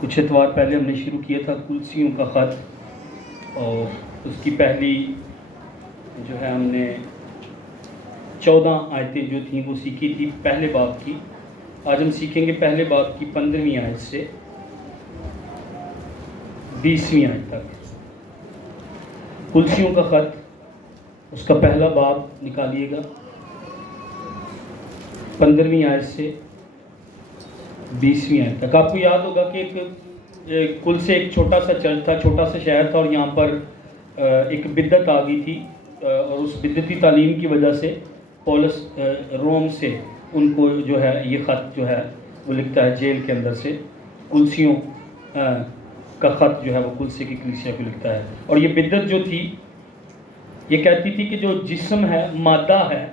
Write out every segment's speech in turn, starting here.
کچھ اتوار پہلے ہم نے شروع کیا تھا کلسیوں کا خط، اور اس کی پہلی جو ہے ہم نے 14 آیتیں جو تھیں وہ سیکھی تھی پہلے باب کی۔ آج ہم سیکھیں گے پہلے باب کی 15ویں آیت سے 20ویں آیت تک۔ کلسیوں کا خط، اس کا پہلا باب نکالیے گا 15ویں آیت سے 20ویں آیت تک۔ آپ کو یاد ہوگا کہ ایک کل سے ایک چھوٹا سا چرچ تھا، چھوٹا سا شہر تھا، اور یہاں پر ایک بدعت آ گئی تھی، اور اس بدعتی تعلیم کی وجہ سے پولس روم سے ان کو جو ہے یہ خط جو ہے وہ لکھتا ہے جیل کے اندر سے۔ کلسیوں کا خط جو ہے وہ کلسے کی کلیسیا کو لکھتا ہے، اور یہ بدعت جو تھی یہ کہتی تھی کہ جو جسم ہے، مادہ ہے،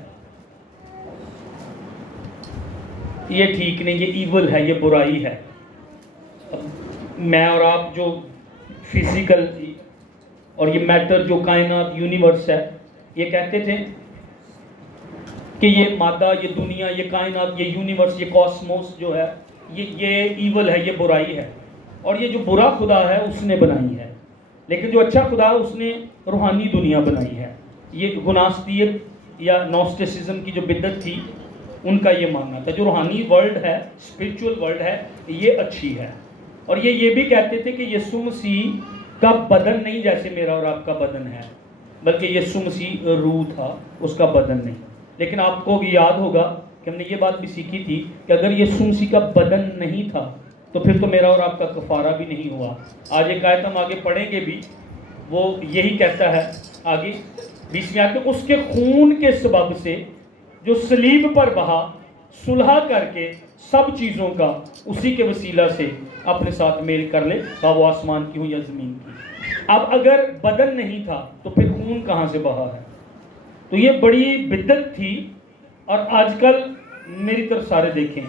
یہ ٹھیک نہیں، یہ ایول ہے، یہ برائی ہے۔ میں اور آپ جو فزیکل اور یہ میٹر جو کائنات یونیورس ہے، یہ کہتے تھے کہ یہ مادہ، یہ دنیا، یہ کائنات، یہ یونیورس، یہ کاسموس جو ہے یہ ایول ہے، یہ برائی ہے، اور یہ جو برا خدا ہے اس نے بنائی ہے، لیکن جو اچھا خدا ہے اس نے روحانی دنیا بنائی ہے۔ یہ گناستیت یا نوسٹسزم کی جو بدعت تھی ان کا یہ ماننا تھا، جو روحانی ورلڈ ہے، اسپرچول ورلڈ ہے، یہ اچھی ہے۔ اور یہ بھی کہتے تھے کہ یسوع مسیح کا بدن نہیں جیسے میرا اور آپ کا بدن ہے، بلکہ یسوع مسیح روح تھا، اس کا بدن نہیں۔ لیکن آپ کو یاد ہوگا کہ ہم نے یہ بات بھی سیکھی تھی کہ اگر یسوع مسیح کا بدن نہیں تھا تو پھر تو میرا اور آپ کا کفارہ بھی نہیں ہوا۔ آج ایک آیت ہم آگے پڑھیں گے بھی، وہ یہی کہتا ہے آگے 20ویں آیت میں، اس کے خون کے سبب سے جو صلیب پر بہا، صلح کر کے سب چیزوں کا اسی کے وسیلہ سے اپنے ساتھ میل کر لے، خواہ وہ آسمان کی ہو یا زمین کی۔ اب اگر بدن نہیں تھا تو پھر خون کہاں سے بہا ہے؟ تو یہ بڑی بدعت تھی، اور آج کل میری طرف سارے دیکھیں،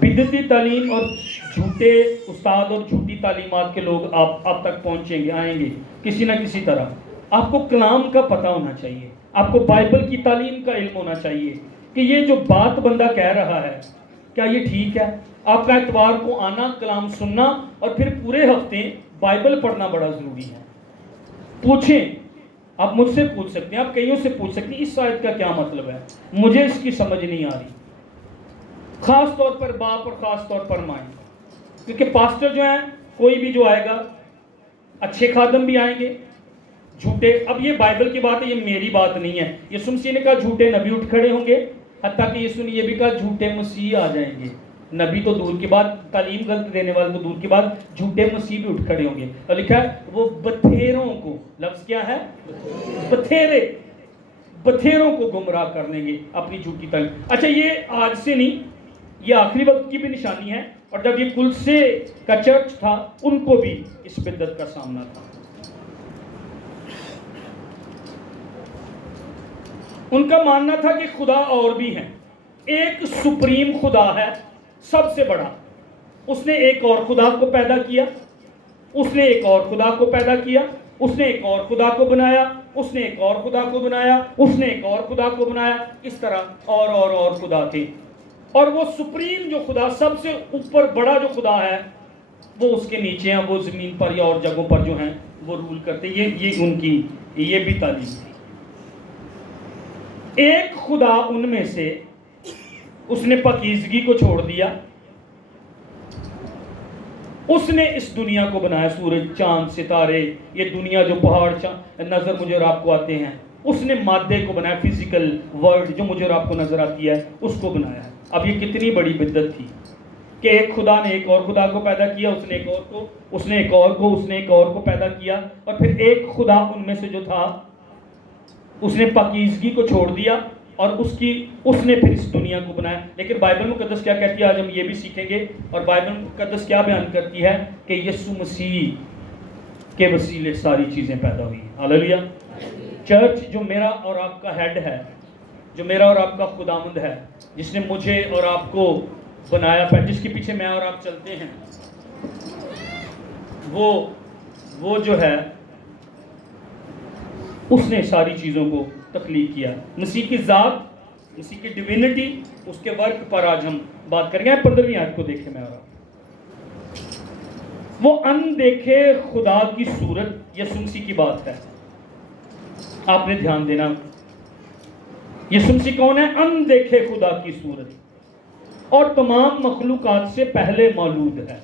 بدعتی تعلیم اور جھوٹے استاد اور جھوٹی تعلیمات کے لوگ آپ تک پہنچیں گے، آئیں گے کسی نہ کسی طرح۔ آپ کو کلام کا پتہ ہونا چاہیے، آپ کو بائبل کی تعلیم کا علم ہونا چاہیے کہ یہ جو بات بندہ کہہ رہا ہے کیا یہ ٹھیک ہے۔ آپ کا اتوار کو آنا، کلام سننا، اور پھر پورے ہفتے بائبل پڑھنا بڑا ضروری ہے۔ پوچھیں، آپ مجھ سے پوچھ سکتے ہیں، آپ کئیوں سے پوچھ سکتے ہیں اس آیت کا کیا مطلب ہے، مجھے اس کی سمجھ نہیں آ رہی، خاص طور پر باپ اور خاص طور پر مائیں، کیونکہ پاسٹر جو ہیں، کوئی بھی جو آئے گا، اچھے خادم بھی آئیں گے، جھوٹے۔ اب یہ بائبل کی بات ہے، یہ میری بات نہیں ہے۔ یسوع مسیح نے کہا جھوٹے نبی اٹھ کھڑے ہوں گے، حتیٰ کہ یسوع نے یہ بھی کہا جھوٹے مسیح آ جائیں گے۔ نبی تو دور کی بات، تعلیم غلط دینے والے تو دور کی بات، جھوٹے مسیح بھی اٹھ کھڑے ہوں گے۔ اور لکھا ہے وہ بتھیروں کو، لفظ کیا ہے؟ بتھیروں کو گمراہ کر لیں گے اپنی جھوٹی تعلیم۔ اچھا، یہ آج سے نہیں، یہ آخری وقت کی بھی نشانی ہے، اور جب یہ کلسے کا چرچ تھا ان کو بھی اس بدعت کا سامنا تھا۔ ان کا ماننا تھا کہ خدا اور بھی ہیں، ایک سپریم خدا ہے، سب سے بڑا۔ اس نے ایک اور خدا کو پیدا کیا، اس نے ایک اور خدا کو پیدا کیا، اس نے ایک اور خدا کو بنایا، اس نے ایک اور خدا کو بنایا، اس نے ایک اور خدا کو بنایا، اس طرح اور خدا تھے۔ اور وہ سپریم جو خدا، سب سے اوپر بڑا جو خدا ہے، وہ اس کے نیچے ہیں، وہ زمین پر یا اور جگہوں پر جو ہیں وہ رول کرتے۔ یہ ان کی یہ بھی تعلیم تھی۔ ایک خدا ان میں سے، اس نے پاکیزگی کو چھوڑ دیا، اس نے اس دنیا کو بنایا، سورج، چاند، ستارے، یہ دنیا جو پہاڑ نظر مجھے اور آپ کو آتے ہیں، اس نے مادے کو بنایا، فزیکل ورلڈ جو مجھے اور آپ کو نظر آتی ہے اس کو بنایا۔ اب یہ کتنی بڑی بدعت تھی کہ ایک خدا نے ایک اور خدا کو پیدا کیا، اس نے ایک اور کو، اس نے ایک اور کو، اس نے ایک اور کو پیدا کیا، اور پھر ایک خدا ان میں سے جو تھا اس نے پاکیزگی کو چھوڑ دیا، اور اس نے پھر اس دنیا کو بنایا۔ لیکن بائبل مقدس کیا کہتی ہے، آج ہم یہ بھی سیکھیں گے، اور بائبل مقدس کیا بیان کرتی ہے کہ یسوع مسیح کے وسیلے ساری چیزیں پیدا ہوئی ہیں۔ ہاللیلویہ۔ چرچ جو میرا اور آپ کا ہیڈ ہے، جو میرا اور آپ کا خداوند ہے، جس نے مجھے اور آپ کو بنایا، جس کے پیچھے میں اور آپ چلتے ہیں، وہ جو ہے اس نے ساری چیزوں کو تخلیق کیا۔ مسیح کی ذات اسی کی ڈیوینٹی، اس کے ورک پر آج ہم بات کریں گے۔ 15ویں آیت کو دیکھیں میں اور آپ۔ وہ ان دیکھے خدا کی صورت، یسوع مسیح کی بات ہے، آپ نے دھیان دینا۔ یسوع مسیح کون ہے؟ ان دیکھے خدا کی صورت، اور تمام مخلوقات سے پہلے مولود ہے،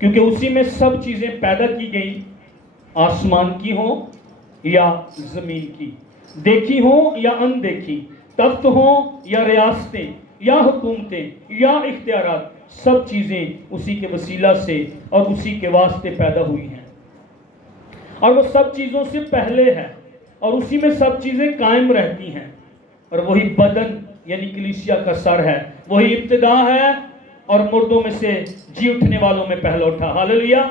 کیونکہ اسی میں سب چیزیں پیدا کی گئیں، آسمان کی ہوں یا زمین کی، دیکھی ہوں یا ان دیکھی، تخت ہوں یا ریاستیں یا حکومتیں یا اختیارات، سب چیزیں اسی کے وسیلہ سے اور اسی کے واسطے پیدا ہوئی ہیں، اور وہ سب چیزوں سے پہلے ہے، اور اسی میں سب چیزیں قائم رہتی ہیں، اور وہی بدن یعنی کلیسیا کا سر ہے، وہی ابتدا ہے اور مردوں میں سے جی اٹھنے والوں میں پہلا اٹھا، ہاللیلویہ،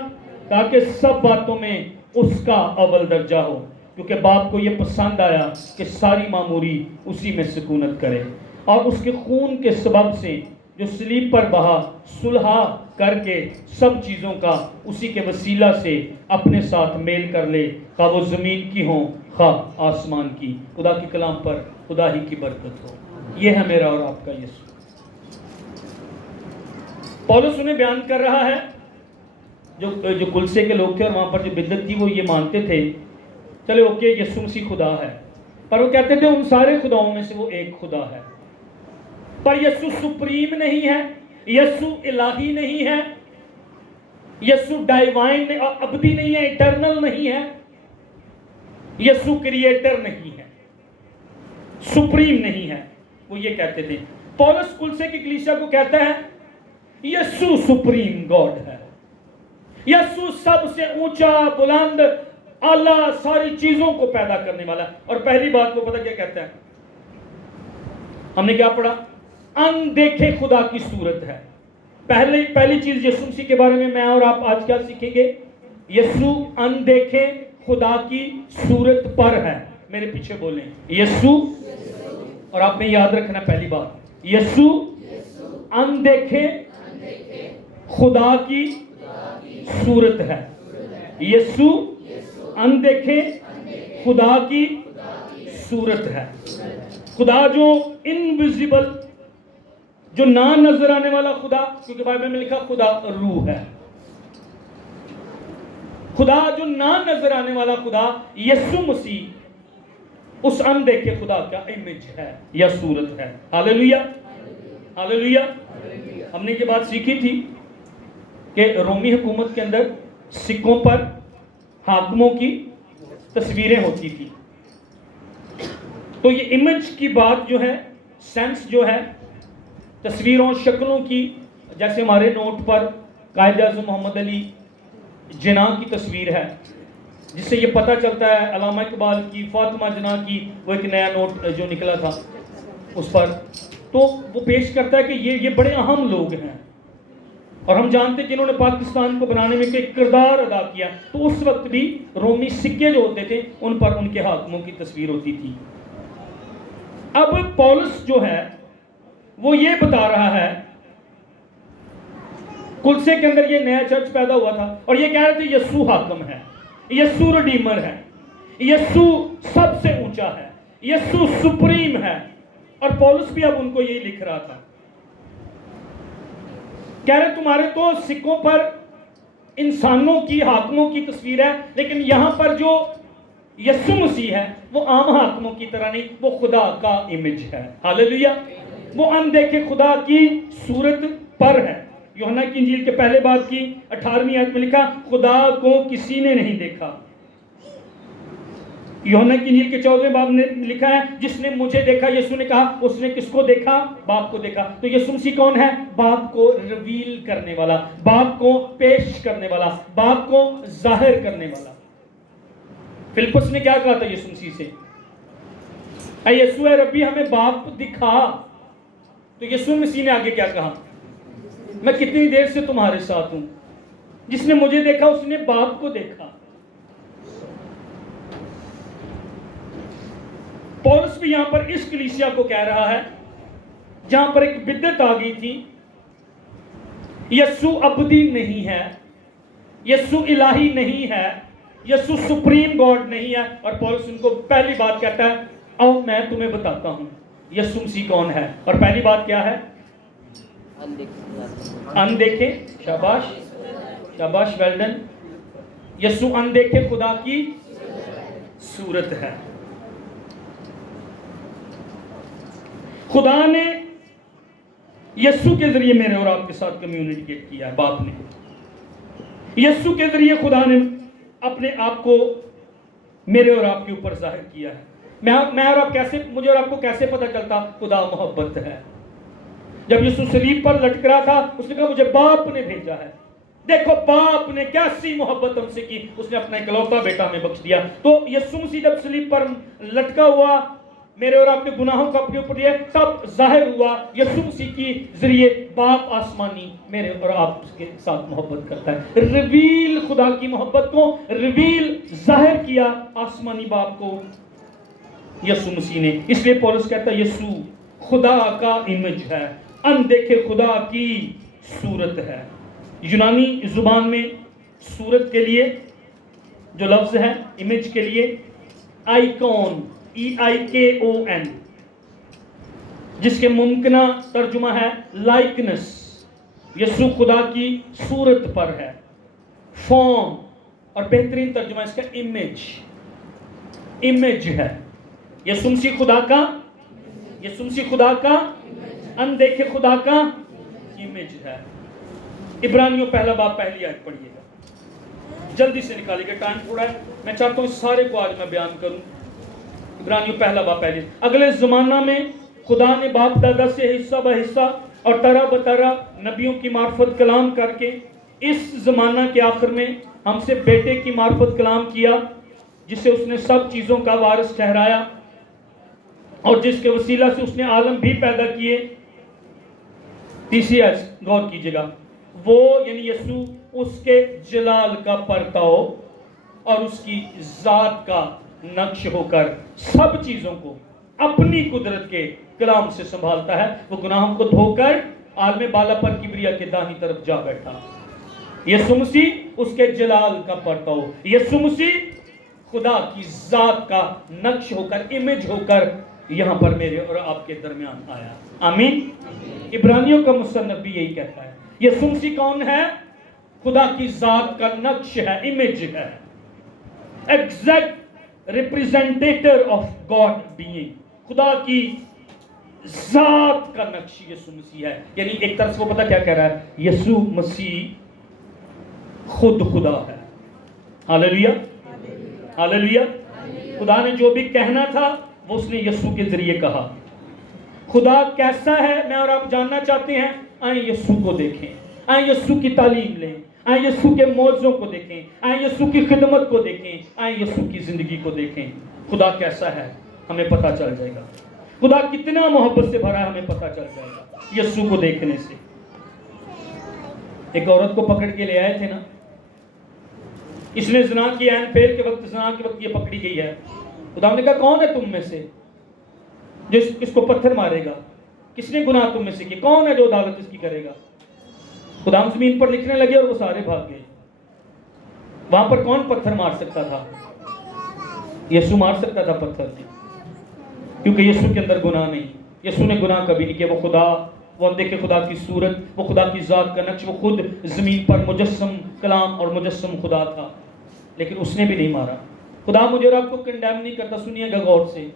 تاکہ سب باتوں میں اس کا اول درجہ ہو، کیونکہ باپ کو یہ پسند آیا کہ ساری معموری اسی میں سکونت کرے، اور اس کے خون کے سبب سے جو صلیب پر بہا، صلح کر کے سب چیزوں کا اسی کے وسیلہ سے اپنے ساتھ میل کر لے، خواہ وہ زمین کی ہوں خواہ آسمان کی۔ خدا کے کلام پر خدا ہی کی برکت ہو۔ یہ ہے میرا اور آپ کا یسوع۔ پولس انہیں بیان کر رہا ہے، جو کلسے کے لوگ تھے اور وہاں پر جو بدعت تھی وہ یہ مانتے تھے چلے اوکے یسوع مسیح خدا ہے، پر وہ کہتے تھے ان سارے خداؤں میں سے وہ ایک خدا ہے، پر یسوع سپریم نہیں ہے، یسوع الہی نہیں ہے، یسوع ڈائیوائن ابدی نہیں ہے، اٹرنل نہیں ہے، یسوع کریٹر نہیں ہے، سپریم نہیں ہے، وہ یہ کہتے تھے۔ پولس کلسے کی کلیسیا کو کہتا ہے یسوع سپریم گاڈ ہے، یسوع سب سے اونچا بلند اعلیٰ ساری چیزوں کو پیدا کرنے والا ہے۔ اور پہلی بات کو پتہ کیا کہتا ہے؟ ہم نے کیا پڑھا؟ ان دیکھے خدا کی صورت ہے۔ پہلی چیز یسوع مسیح کے بارے میں میں اور آپ آج کیا سیکھیں گے؟ یسوع ان دیکھے خدا کی صورت پر ہے۔ میرے پیچھے بولیں یسوع، اور آپ نے یاد رکھنا پہلی بات، یسوع ان دیکھے خدا کی صورت ہے۔ یسوع ان دیکھے خدا کی صورت ہے۔ خدا جو انویزیبل، جو نہ نظر آنے والا خدا، کیونکہ بائبل میں لکھا خدا روح ہے، خدا جو نہ نظر آنے والا خدا یسوع مسیح اس ان دیکھے خدا کا امیج ہے یا صورت ہے۔ ہاللیلویہ، ہاللیلویہ۔ ہم نے یہ بات سیکھی تھی کہ رومی حکومت کے اندر سکوں پر حاکموں کی تصویریں ہوتی تھی، تو یہ امیج کی بات جو ہے، سینس جو ہے تصویروں شکلوں کی، جیسے ہمارے نوٹ پر قائد اعظم محمد علی جناح کی تصویر ہے، جس سے یہ پتہ چلتا ہے علامہ اقبال کی، فاطمہ جناح کی وہ ایک نیا نوٹ جو نکلا تھا اس پر، تو وہ پیش کرتا ہے کہ یہ بڑے اہم لوگ ہیں، اور ہم جانتے ہیں کہ انہوں نے پاکستان کو بنانے میں ایک کردار ادا کیا۔ تو اس وقت بھی رومی سکے جو ہوتے تھے ان پر ان کے حاکموں کی تصویر ہوتی تھی۔ اب پولس جو ہے وہ یہ بتا رہا ہے، کلسے کے اندر یہ نیا چرچ پیدا ہوا تھا اور یہ کہہ رہے تھے یسوع حاکم ہے، یسوع ریڈیمر ہے، یسوع سب سے اونچا ہے، یسوع سپریم ہے، اور پولس بھی اب ان کو یہی لکھ رہا تھا، کہہ رہے تمہارے تو سکوں پر انسانوں کی حاکموں کی تصویر ہے، لیکن یہاں پر جو یسوع مسیح ہے وہ عام حاکموں کی طرح نہیں، وہ خدا کا امیج ہے۔ ہاللیلویہ۔ وہ ان دیکھے خدا کی صورت پر ہے۔ یوحنا کی انجیل کے پہلے باب کی 18ویں آیت میں لکھا خدا کو کسی نے نہیں دیکھا۔ یوحنا کی انجیل کے 14ویں باب نے لکھا ہے جس نے مجھے دیکھا، یسوع نے کہا اس نے کس کو دیکھا؟ باپ کو دیکھا۔ تو یسوع مسیح کون ہے؟ باپ کو ریویل کرنے والا، باپ کو پیش کرنے والا، باپ کو ظاہر کرنے والا۔ فلپس نے کیا کہا تھا یسوع مسیح سے؟ اے یسوع اے ربی ہمیں باپ دکھا۔ تو یسوع مسیح نے آگے کیا کہا؟ میں کتنی دیر سے تمہارے ساتھ ہوں، جس نے مجھے دیکھا اس نے باپ کو دیکھا۔ پولس بھی یہاں پر اس کلیسیا کو کہہ رہا ہے جہاں پر ایک بدعت آ گئی تھی، یسوع ابدی نہیں ہے، یسوع الہی نہیں ہے، یسوع سپریم گاڈ نہیں ہے، اور پولس ان کو پہلی بات کہتا ہے آؤ میں تمہیں بتاتا ہوں یسوع مسیح کون ہے. اور پہلی بات کیا ہے؟ اندیکھے. شاباش شاباش، ویل ڈن. یسوع اندیکھے خدا کی صورت ہے. خدا نے یسوع کے ذریعے میرے اور آپ کے ساتھ کمیونیکیٹ کیا ہے. باپ نے یسوع کے ذریعے خدا نے اپنے آپ کو میرے اور آپ کے اوپر ظاہر کیا ہے. میں اور آپ کیسے، مجھے اور آپ کو کیسے پتہ چلتا؟ خدا محبت ہے. جب یسوع صلیب پر لٹک رہا تھا اس نے کہا مجھے باپ نے بھیجا ہے. دیکھو باپ نے کیسی محبت ہم سے کی، اس نے اپنا اکلوتا بیٹا ہمیں بخش دیا. تو یسوع مسیح جب صلیب پر لٹکا ہوا، میرے اور آپ کے گناہوں کو اپنے اوپر لیا، تب ظاہر ہوا یسوع مسیح کی ذریعے باپ آسمانی میرے اور آپ کے ساتھ محبت کرتا ہے. ریویل، خدا کی محبت کو ریویل، ظاہر کیا آسمانی باپ کو یسوع مسیح نے. اس لیے پولس کہتا ہے یسوع خدا کا امیج ہے، اندیکھے خدا کی صورت ہے. یونانی زبان میں صورت کے لیے جو لفظ ہے امیج کے لیے آئیکون، EIKON، جس کے ممکنہ ترجمہ ہے لائکنس. یسوع خدا کی صورت پر ہے. فارم، اور بہترین ترجمہ اس کا امیج ہے. یسوع مسیح خدا کا، یسوع مسیح خدا کا اندیکھے خدا کا امیج ہے. عبرانیوں پہلا باب پہلی آیت پڑھیے گا، جلدی سے نکالیے گا، ٹائم تھوڑا ہے. میں چاہتا ہوں اس سارے کو آج میں بیان کروں. عبرانیوں پہلا باب پہلی. اگلے زمانہ میں خدا نے باپ دادا سے حصہ بہ حصہ اور طرح بطرح نبیوں کی معرفت کلام کر کے اس زمانہ کے آخر میں ہم سے بیٹے کی معرفت کلام کیا، جسے اس نے سب چیزوں کا وارث ٹھہرایا اور جس کے وسیلہ سے اس نے عالم بھی پیدا کیے. تیسری آیت غور کیجئے گا. وہ یعنی یسوع اس کے جلال کا پرتاؤ اور اس کی ذات کا نقش ہو کر سب چیزوں کو اپنی قدرت کے کلام سے سنبھالتا ہے. وہ گناہوں کو دھو کر عالم بالا پر کبریا کے داہنی طرف جا بیٹھا. یسوع مسیح اس کے جلال کا پرتاؤ، یسوع مسیح خدا کی ذات کا نقش ہو کر، امیج ہو کر یہاں پر میرے اور آپ کے درمیان آیا. آمین. عبرانیوں کا مصنف بھی یہی کہتا ہے. یسوع مسیح کون ہے؟ خدا کی ذات کا نقش ہے، امیج ہے، ایگزیکٹ ریپریزنٹیٹر آف گاڈ بینگ. خدا کی ذات کا نقش یسوع مسیح ہے. یعنی ایک طرف سے وہ پتہ کیا کہہ رہا ہے؟ یسوع مسیح خود خدا ہے. ہاللیلویہ ہاللیلویہ. خدا نے جو بھی کہنا تھا وہ اس نے یسوع کے ذریعے کہا. خدا کیسا ہے میں اور آپ جاننا چاہتے ہیں؟ آئیں یسوع کو دیکھیں، آئیں یسوع کی تعلیم لیں، آئیں یسوع کے معجزوں کو دیکھیں، آئیں یسوع کی خدمت کو دیکھیں، آئیں یسوع کی زندگی کو دیکھیں. خدا کیسا ہے ہمیں پتہ چل جائے گا. خدا کتنا محبت سے بھرا ہے ہمیں پتہ چل جائے گا یسوع کو دیکھنے سے. ایک عورت کو پکڑ کے لے آئے تھے نا، اس نے زنا کی، عین فعل کے وقت، زنا کے وقت یہ پکڑی گئی ہے. خدا نے کہا کون ہے تم میں سے جو اس کو پتھر مارے گا؟ کس نے گناہ تم میں سے کی؟ کون ہے جو عدالت اس کی کرے گا؟ خدا زمین پر لکھنے لگے اور وہ سارے بھاگ گئے. وہاں پر کون پتھر مار سکتا تھا؟ یسوع مار سکتا تھا پتھر، کیونکہ یسوع کے اندر گناہ نہیں. یسوع نے گناہ کبھی نہیں کیا. وہ خدا، وہ اندیکھے خدا کی صورت، وہ خدا کی ذات کا نقش، وہ خود زمین پر مجسم کلام اور مجسم خدا تھا، لیکن اس نے بھی نہیں مارا. خدا مجھے اور آپ کو کنڈیم نہیں کرتا. سنیے گا غور سے.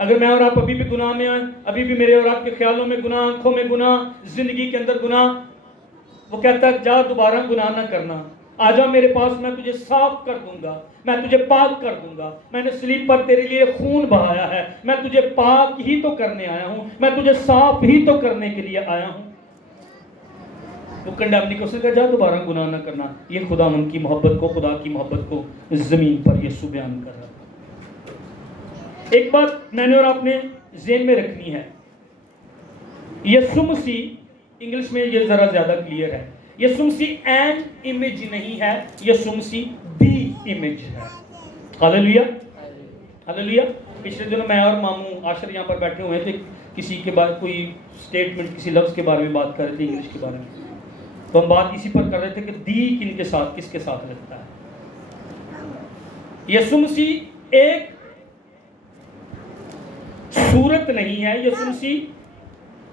اگر میں اور آپ ابھی بھی گناہ میں آئیں، ابھی بھی میرے اور آپ کے خیالوں میں گناہ، آنکھوں میں گناہ، زندگی کے اندر گناہ، وہ کہتا ہے جا دوبارہ گناہ نہ کرنا، آجا میرے پاس، میں تجھے صاف کر دوں گا، میں تجھے پاک کر دوں گا. میں نے صلیب پر تیرے لیے خون بہایا ہے، میں تجھے پاک ہی تو کرنے آیا ہوں، میں تجھے صاف ہی تو کرنے کے لیے آیا ہوں. وہ کنڈیم نہیں کر سکتا جا دوبارہ گناہ نہ کرنا. یہ خدا ان کی محبت کو، خدا کی محبت کو زمین پر یسوع بیان کر رہا ہے. ایک بات میں نے اور آپ نے ذہن میں رکھنی ہے، یسوع مسیح، انگلش میں یہ ذرا زیادہ کلیئر ہے، یسوع مسیح این امیج نہیں ہے، یسوع مسیح دی امیج ہے. ہاللیلویہ ہاللیلویہ. پچھلے دنوں میں اور ماموں عاشر یہاں پر بیٹھے ہوئے تھے، کسی کے بعد کوئی اسٹیٹمنٹ، کسی لفظ کے بارے میں بات کر رہے تھے، انگلش کے بارے میں. تو ہم بات اسی پر کر رہے تھے کہ دی کن کے ساتھ، کس کے ساتھ لگتا ہے. یسوع مسیح ایک صورت نہیں ہے یسوع مسیح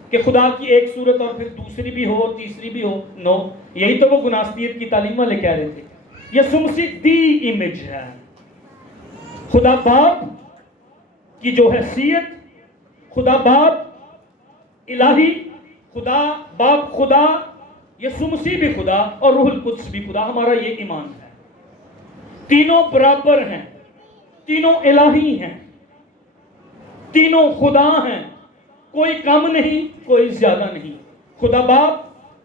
کہ خدا کی ایک صورت اور پھر دوسری بھی ہو تیسری بھی ہو. نو، یہی تو وہ گناستیت کی تعلیم والے کہہ رہے تھے. یسوع مسیح دی امیج ہے. خدا باپ کی جو حیثیت، خدا باپ الہی، خدا باپ خدا، یسوع مسیح بھی خدا اور روح القدس بھی خدا. ہمارا یہ ایمان ہے. تینوں برابر ہیں، تینوں الہی ہیں، تینوں خدا ہیں. کوئی کم نہیں، کوئی زیادہ نہیں. خدا باپ،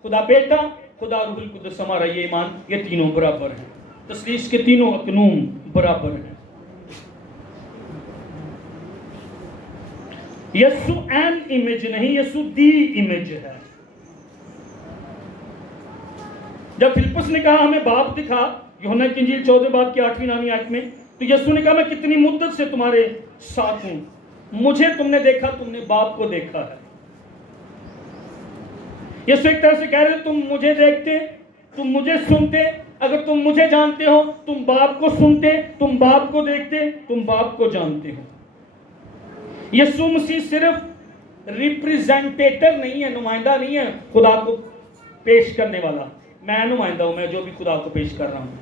خدا بیٹا، خدا روح القدس. ہمارا یہ ایمان، یہ تینوں برابر ہیں. تثلیث کے تینوں اقنوم برابر ہیں. یسوع این امیج نہیں، یسوع دی امیج ہے. جب فلپس نے کہا ہمیں باپ دکھا، یوحنا کی انجیل 14 باب کی 8ویں آیت میں، تو یسوع نے کہا میں کتنی مدت سے تمہارے ساتھ ہوں، مجھے تم نے دیکھا، تم نے باپ کو دیکھا ہے. یسوع ایک طرح سے کہہ رہے تم مجھے دیکھتے، تم مجھے سنتے. اگر تم مجھے جانتے ہو، تم باپ کو سنتے، تم باپ کو دیکھتے، تم باپ کو جانتے ہو. یسوع مسیح صرف ریپریزنٹیٹر نہیں ہے، نمائندہ نہیں ہے خدا کو پیش کرنے والا. میں نمائندہ ہوں، میں جو بھی خدا کو پیش کر رہا ہوں.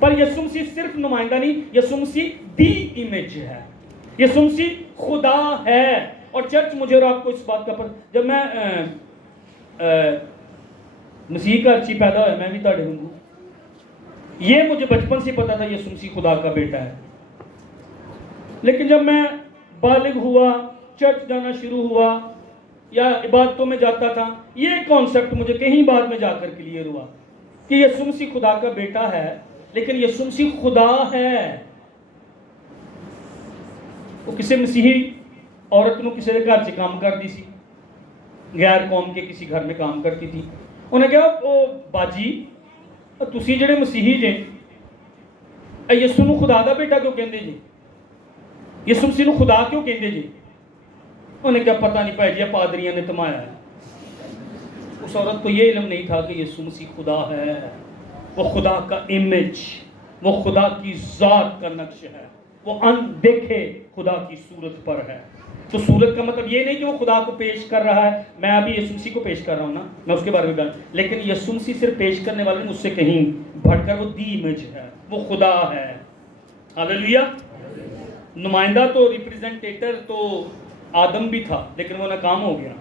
پر یسوع مسیح صرف نمائندہ نہیں، یسوع مسیح دی امیج ہے. یسوع مسیح خدا ہے. اور چرچ مجھے اور آپ کو اس بات کا جب میں مسیح کا ارچی پیدا ہوا، میں بھی تاڑے ہوں، یہ مجھے بچپن سے پتا تھا یسوع مسیح خدا کا بیٹا ہے. لیکن جب میں بالغ ہوا، چرچ جانا شروع ہوا یا عبادتوں میں جاتا تھا، یہ کانسیپٹ مجھے کہیں بعد میں جا کر کلیئر ہوا کہ یسوع مسیح خدا کا بیٹا ہے، لیکن یسوع مسیح خدا ہے. وہ کسی مسیحی عورت نو کسی گھر سے کام کرتی سی، غیر قوم کے کسی گھر میں کام کرتی تھی. انہیں کہا او باجی تسی جڑے مسیحی جے یسوع نو خدا دا بیٹا کیوں کہندے جی، یسوع مسیح نو خدا کیوں کہندے جی؟ انہیں کہا پتہ نہیں پائی جی پادریاں نے تمایا ہے. اس عورت کو یہ علم نہیں تھا کہ یسوع مسیح خدا ہے. وہ خدا کا امیج، وہ خدا کی ذات کا نقش ہے، وہ ان دیکھے خدا کی صورت پر ہے. تو صورت کا مطلب یہ نہیں کہ وہ خدا کو پیش کر رہا ہے. میں ابھی یسوع مسیح کو پیش کر رہا ہوں نا، میں اس کے بارے میں بیان، لیکن یسوع مسیح صرف پیش کرنے والے نہیں، اس سے کہیں بڑھ کر وہ دی امیج ہے، وہ خدا ہے. ہاللیلویا. نمائندہ تو ریپریزنٹیٹر تو آدم بھی تھا، لیکن وہ ناکام ہو گیا.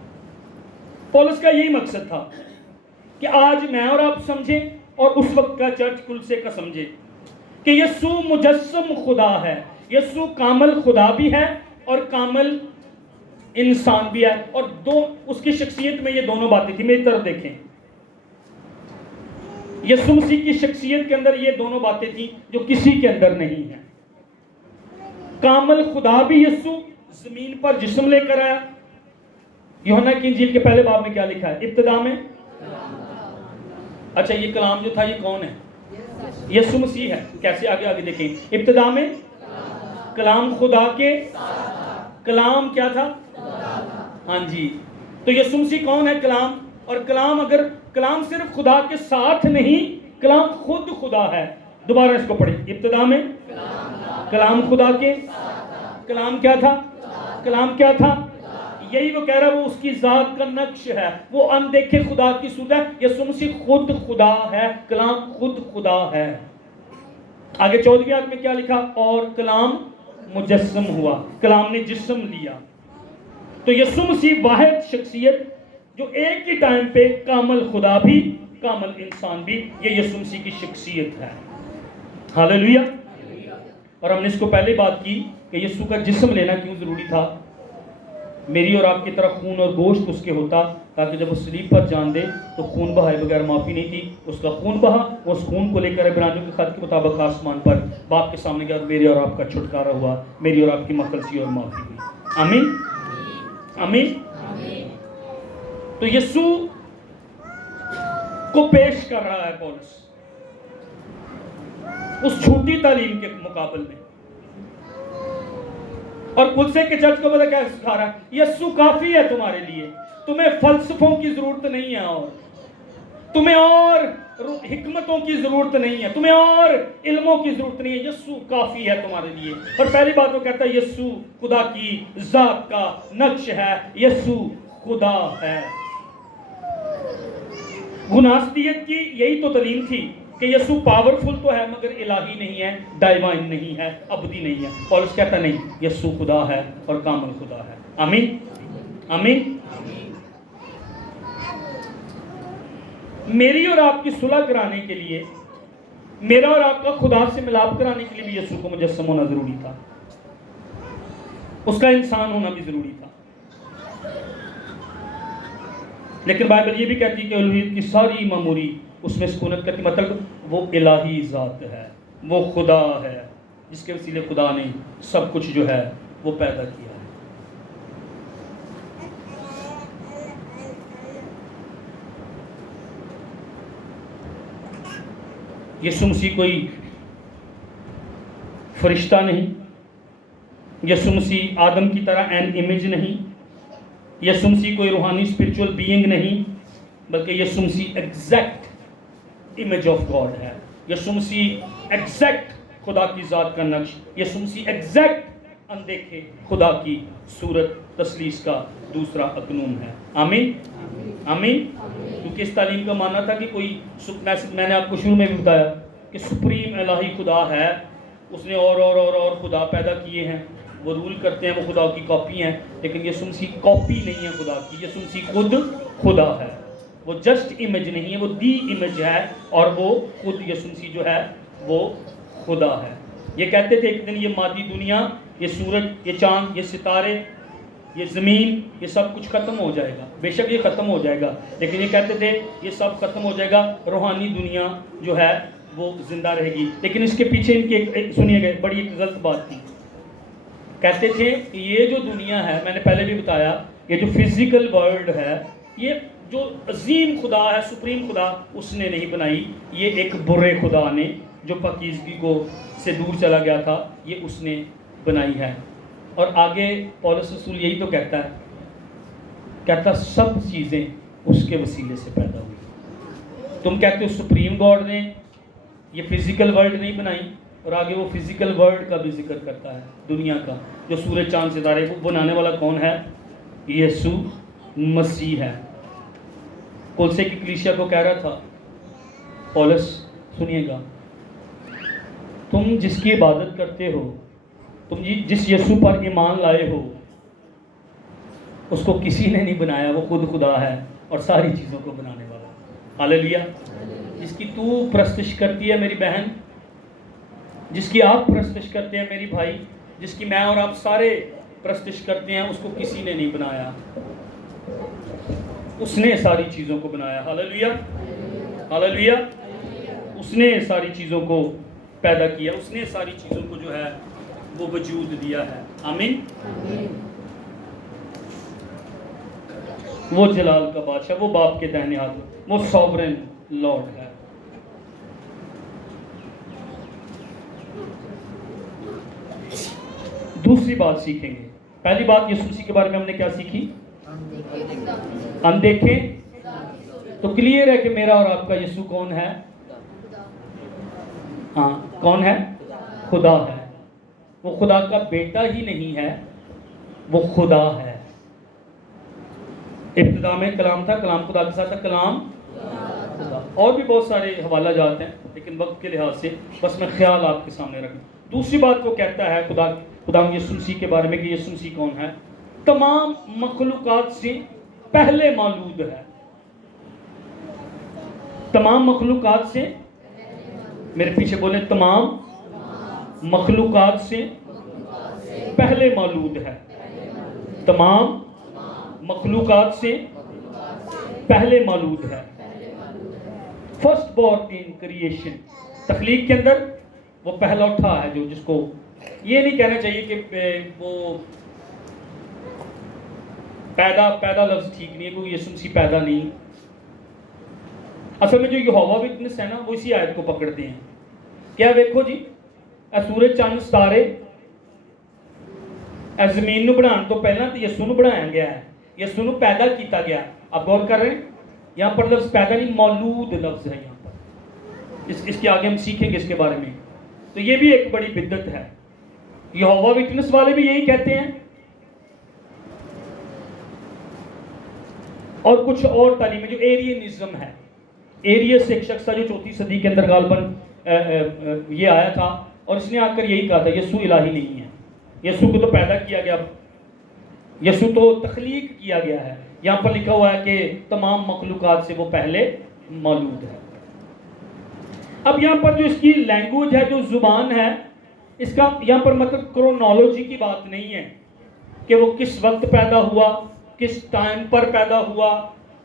پولس کا یہی مقصد تھا کہ آج میں اور آپ سمجھیں اور اس وقت کا چرچ کل سے کا سمجھے کہ یسوع مجسم خدا ہے. یسوع کامل خدا بھی ہے اور کامل انسان بھی ہے. اور اس کی شخصیت میں یہ دونوں باتیں تھیں. میری طرف دیکھیں، یسوع مسیح کی شخصیت کے اندر یہ دونوں باتیں تھیں جو کسی کے اندر نہیں ہیں. کامل خدا بھی یسوع زمین پر جسم لے کر آیا. یوحنا کی انجیل کے پہلے باب میں کیا لکھا ہے؟ ابتدا میں. اچھا یہ کلام جو تھا یہ کون ہے؟ یسوع مسیح ہے. کیسے؟ آگے دیکھیں. ابتدا میں کلام خدا کے، کلام کیا تھا؟ ہاں جی. تو یسوع مسیح کون ہے؟ کلام. اور کلام، اگر کلام صرف خدا کے ساتھ نہیں، کلام خود خدا ہے. دوبارہ اس کو پڑھیں. ابتدا میں کلام خدا کے، کلام کیا تھا؟ کلام کیا تھا؟ یہی وہ کہہ رہا ہے، وہ اس کی ذات کا نقش ہے، وہ اندیکھے خدا کی صورت ہے. یسوع مسیح خود خدا ہے، کلام خود خدا ہے. آگے 14ویں آیت میں کیا لکھا؟ اور کلام مجسم ہوا، کلام نے جسم لیا. تو یسوع مسیح واحد شخصیت جو ایک ہی ٹائم پہ کامل خدا بھی کامل انسان بھی، یہ یسوع مسیح کی شخصیت ہے. ہاللیلویا. اور ہم نے اس کو پہلے بات کی کہ یسوع کا جسم لینا کیوں ضروری تھا. میری اور آپ کی طرح خون اور گوشت اس کے ہوتا، تاکہ جب وہ صلیب پر جان دے تو خون بہائے بغیر معافی نہیں تھی. اس کا خون بہا، وہ اس خون کو لے کر عبرانیوں کے خط کے مطابق آسمان پر باپ کے سامنے گیا، میرے اور آپ کا چھٹکارا ہوا، میری اور آپ کی مخلصی اور معافی ہوئی. آمین آمین. تو یسوع کو پیش کر رہا ہے پولس اس جھوٹی تعلیم کے مقابل میں. اور کلسے کے چرچ کو پتہ کیا سکھا رہا ہے؟ یسوع کافی ہے تمہارے لیے، تمہیں فلسفوں کی ضرورت نہیں ہے، اور تمہیں اور حکمتوں کی ضرورت نہیں ہے، تمہیں اور علموں کی ضرورت نہیں ہے، یسوع کافی ہے تمہارے لیے۔ اور پہلی بات وہ کہتا ہے یسوع خدا کی ذات کا نقش ہے، یسوع خدا ہے۔ گناستیت کی یہی تو دلیل تھی کہ یسوع پاورفل تو ہے مگر الہی نہیں ہے، ڈائیوائن نہیں ہے، ابدی نہیں ہے۔ پولس کہتا نہیں، یسوع خدا ہے اور کامل خدا ہے۔ آمین آمین۔ میری اور آپ کی صلح کرانے کے لیے، میرا اور آپ کا خدا سے ملاپ کرانے کے لیے بھی یسوع کو مجسم ہونا ضروری تھا، اس کا انسان ہونا بھی ضروری تھا۔ لیکن بائبل یہ بھی کہتی ہے کہ الوہیت کی ساری معموری اس میں سکونت کرتی، مطلب وہ الہی ذات ہے، وہ خدا ہے جس کے وسیلے خدا نے سب کچھ جو ہے وہ پیدا کیا ہے۔ یسوع مسیح کوئی فرشتہ نہیں، یسوع مسیح آدم کی طرح این امیج نہیں، یسوع مسیح کوئی روحانی اسپرچول بینگ نہیں، بلکہ یسوع مسیح ایگزیکٹ امیج آف گاڈ ہے۔ یسوع مسیح ایگزیکٹ خدا کی ذات کا نقش، یسوع مسیح ایگزیکٹ اندیکھے خدا کی صورت، تثلیث کا دوسرا اکنون ہے۔ آمین آمین۔ کیونکہ اس تعلیم کا ماننا تھا کہ کوئی میں نے آپ کو شروع میں بھی بتایا کہ سپریم الہی خدا ہے، اس نے اور خدا پیدا کیے ہیں، وہ رول کرتے ہیں، وہ خدا کی کاپی ہیں، لیکن یسوع مسیح کاپی نہیں ہے خدا کی، یسوع مسیح خود خدا ہے، وہ جسٹ امیج نہیں ہے، وہ دی امیج ہے، اور وہ خود یسوع مسیح جو ہے وہ خدا ہے۔ یہ کہتے تھے ایک دن یہ مادی دنیا، یہ سورج، یہ چاند، یہ ستارے، یہ زمین، یہ سب کچھ ختم ہو جائے گا، بے شک یہ ختم ہو جائے گا، لیکن یہ کہتے تھے یہ سب ختم ہو جائے گا، روحانی دنیا جو ہے وہ زندہ رہے گی۔ لیکن اس کے پیچھے ان کی سنیے گئے بڑی ایک غلط بات تھی، کہتے تھے کہ یہ جو دنیا ہے، میں نے پہلے بھی بتایا، یہ جو فزیکل ورلڈ ہے، یہ جو عظیم خدا ہے، سپریم خدا، اس نے نہیں بنائی، یہ ایک برے خدا نے جو پاکیزگی کو سے دور چلا گیا تھا، یہ اس نے بنائی ہے۔ اور آگے پولس رسول یہی تو کہتا ہے، کہتا سب چیزیں اس کے وسیلے سے پیدا ہوئی۔ تم کہتے ہو سپریم گاڈ نے یہ فزیکل ورلڈ نہیں بنائی، اور آگے وہ فزیکل ورلڈ کا بھی ذکر کرتا ہے، دنیا کا، جو سورج چاند ستارے، وہ بنانے والا کون ہے؟ یسوع مسیح ہے۔ کولسے کی کلیسیا کو کہہ رہا تھا پولس، سنیے گا، تم جس کی عبادت کرتے ہو، تم جس یسوع پر ایمان لائے ہو، اس کو کسی نے نہیں بنایا، وہ خود خدا ہے اور ساری چیزوں کو بنانے والا ہے۔ ہاللیلویہ۔ جس کی تو پرستش کرتی ہے میری بہن، جس کی آپ پرستش کرتے ہیں میری بھائی، جس کی میں اور آپ سارے پرستش کرتے ہیں، اس کو کسی نے نہیں بنایا، اس نے ساری چیزوں کو بنایا۔ ہاللیلویہ ہاللیلویہ۔ اس نے ساری چیزوں کو پیدا کیا، اس نے ساری چیزوں کو جو ہے وہ وجود دیا ہے۔ آمین۔ وہ جلال کا بادشاہ، وہ باپ کے داہنے ہاتھ، وہ سوورن لارڈ ہے۔ دوسری بات سیکھیں گے، پہلی بات یسوع مسیح کے بارے میں ہم نے کیا سیکھی؟ اندیکھے تو کلیئر ہے کہ میرا اور آپ کا یسوع کون ہے؟ ہاں، کون ہے؟ خدا ہے۔ وہ خدا کا بیٹا ہی نہیں ہے، وہ خدا ہے۔ ابتدا میں کلام تھا، کلام خدا کے ساتھ تھا، کلام خدا۔ اور بھی بہت سارے حوالہ جات ہیں، لیکن وقت کے لحاظ سے بس میں خیال آپ کے سامنے رکھوں۔ دوسری بات وہ کہتا ہے خدا یسوع مسیح کے بارے میں کہ یسوع مسیح کون ہے؟ تمام مخلوقات سے پہلے مولود ہے۔ تمام مخلوقات سے، میرے پیچھے بولیں، تمام مخلوقات سے پہلے مولود ہے۔ تمام مخلوقات سے پہلے مولود ہے۔ فرسٹ بورن ان کریشن، تخلیق کے اندر وہ پہلا اٹھا ہے، جو جس کو یہ نہیں کہنا چاہیے کہ وہ پیدا لفظ ٹھیک نہیں ہے، کیونکہ یسوع مسیح پیدا نہیں۔ اصل میں جو یہوہ وٹنس ہے نا، وہ اسی آیت کو پکڑتے ہیں۔ کیا دیکھو جی، اے سورج چاند ستارے، اے زمین نو بنان تو پہلا تو یسوع نو بنایا گیا ہے، یسوع نو پیدا کیتا گیا۔ آپ غور کر رہے ہیں، یہاں پر لفظ پیدا نہیں، مولود لفظ ہے یہاں پر۔ اس کے آگے ہم سیکھیں گے اس کے بارے میں. تو یہ بھی ایک بڑی بدعت ہے. یہوہ وٹنس والے بھی یہی کہتے ہیں اور کچھ اور تعلیمیں جو ایرینزم ہے. ایریس ایک شخص تھا جو 4 صدی کے اندر غالباً یہ آیا تھا اور اس نے آ کر یہی کہا تھا یسوع الہی نہیں ہے. یسوع کو تو پیدا کیا گیا, یسوع تو تخلیق کیا گیا ہے. یہاں پر لکھا ہوا ہے کہ تمام مخلوقات سے وہ پہلے مولود ہے. اب یہاں پر جو اس کی لینگویج ہے, جو زبان ہے, اس کا یہاں پر مطلب کرونالوجی کی بات نہیں ہے کہ وہ کس وقت پیدا ہوا, کس ٹائم پر پیدا ہوا,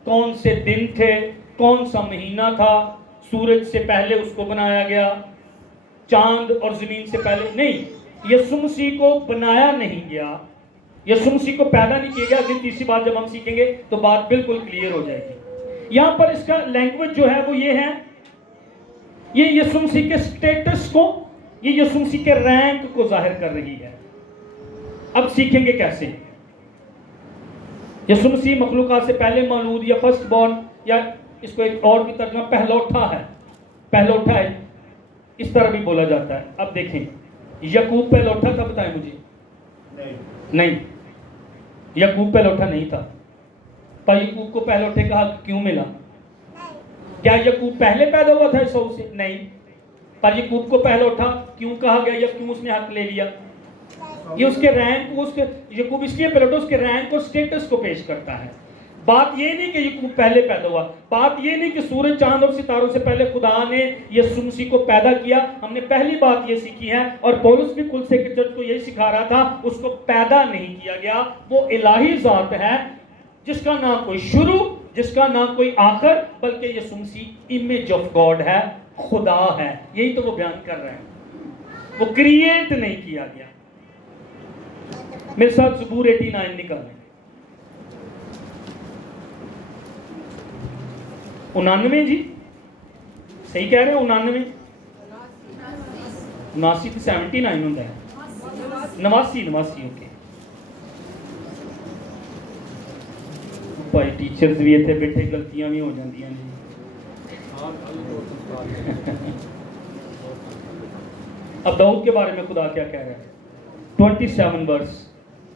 کون سے دن تھے, کون سا مہینہ تھا, سورج سے پہلے اس کو بنایا گیا, چاند اور زمین سے پہلے نہیں. یسوع مسیح کو بنایا نہیں گیا, یسوع مسیح کو پیدا نہیں کیا گیا. اگلی تیسری بات جب ہم سیکھیں گے تو بات بالکل کلیئر ہو جائے گی. یہاں پر اس کا لینگویج جو ہے وہ یہ ہے, یہ یسوع مسیح کے سٹیٹس کو, یہ یسوع مسیح کے رینک کو ظاہر کر رہی ہے. اب سیکھیں گے کیسے. یسوع مسیح مخلوقات سے پہلے مولود یا فرسٹ بورن, یا اس کو ایک اور بھی ترجمہ پہلوٹھا ہے. پہلوٹھا ہے اس طرح بھی بولا جاتا ہے. اب دیکھیں, یعقوب پہلوٹھا تھا, بتائیں مجھے. نہیں, یعقوب پہلوٹھا نہیں تھا. پر یعقوب کو پہلوٹھے کا حق کیوں ملا؟ کیا یعقوب پہلے پیدا ہوا تھا عیسیٰ سے؟ نہیں. پر یعقوب کو پہلوٹھا کیوں کہا گیا یا کیوں اس نے حق لے لیا؟ یہ اس کے رینک کو, یعقوب اس لیے پہلوٹھا اس کے رینک اور سٹیٹس کو پیش کرتا ہے. بات یہ نہیں کہ یعقوب پہلے پیدا ہوا, بات یہ نہیں کہ سورج چاند اور ستاروں سے پہلے خدا نے یسوع مسیح کو پیدا کیا. ہم نے پہلی بات یہ سیکھی ہے, اور پولس بھی کل سے کہ چرچ کو یہی سکھا رہا تھا, اس کو پیدا نہیں کیا گیا. وہ الہی ذات ہے جس کا نہ کوئی شروع, جس کا نہ کوئی آخر, بلکہ یسوع مسیح امیج آف گاڈ ہے, خدا ہے. یہی تو وہ بیان کر رہے ہیں, وہ کریٹ نہیں کیا گیا. میرے ساتھ زبور 89 نکالیں. 99 جی, صحیح کہہ رہے ہیں 99. 79 تو 79 ہوتا ہے. 89 اوکے. بھائی ٹیچرز بھی اتنے بیٹھے, غلطیاں بھی ہو جاندیاں جی. اب داؤد کے بارے میں خدا کیا کہہ رہا ہے؟ 27 ورس.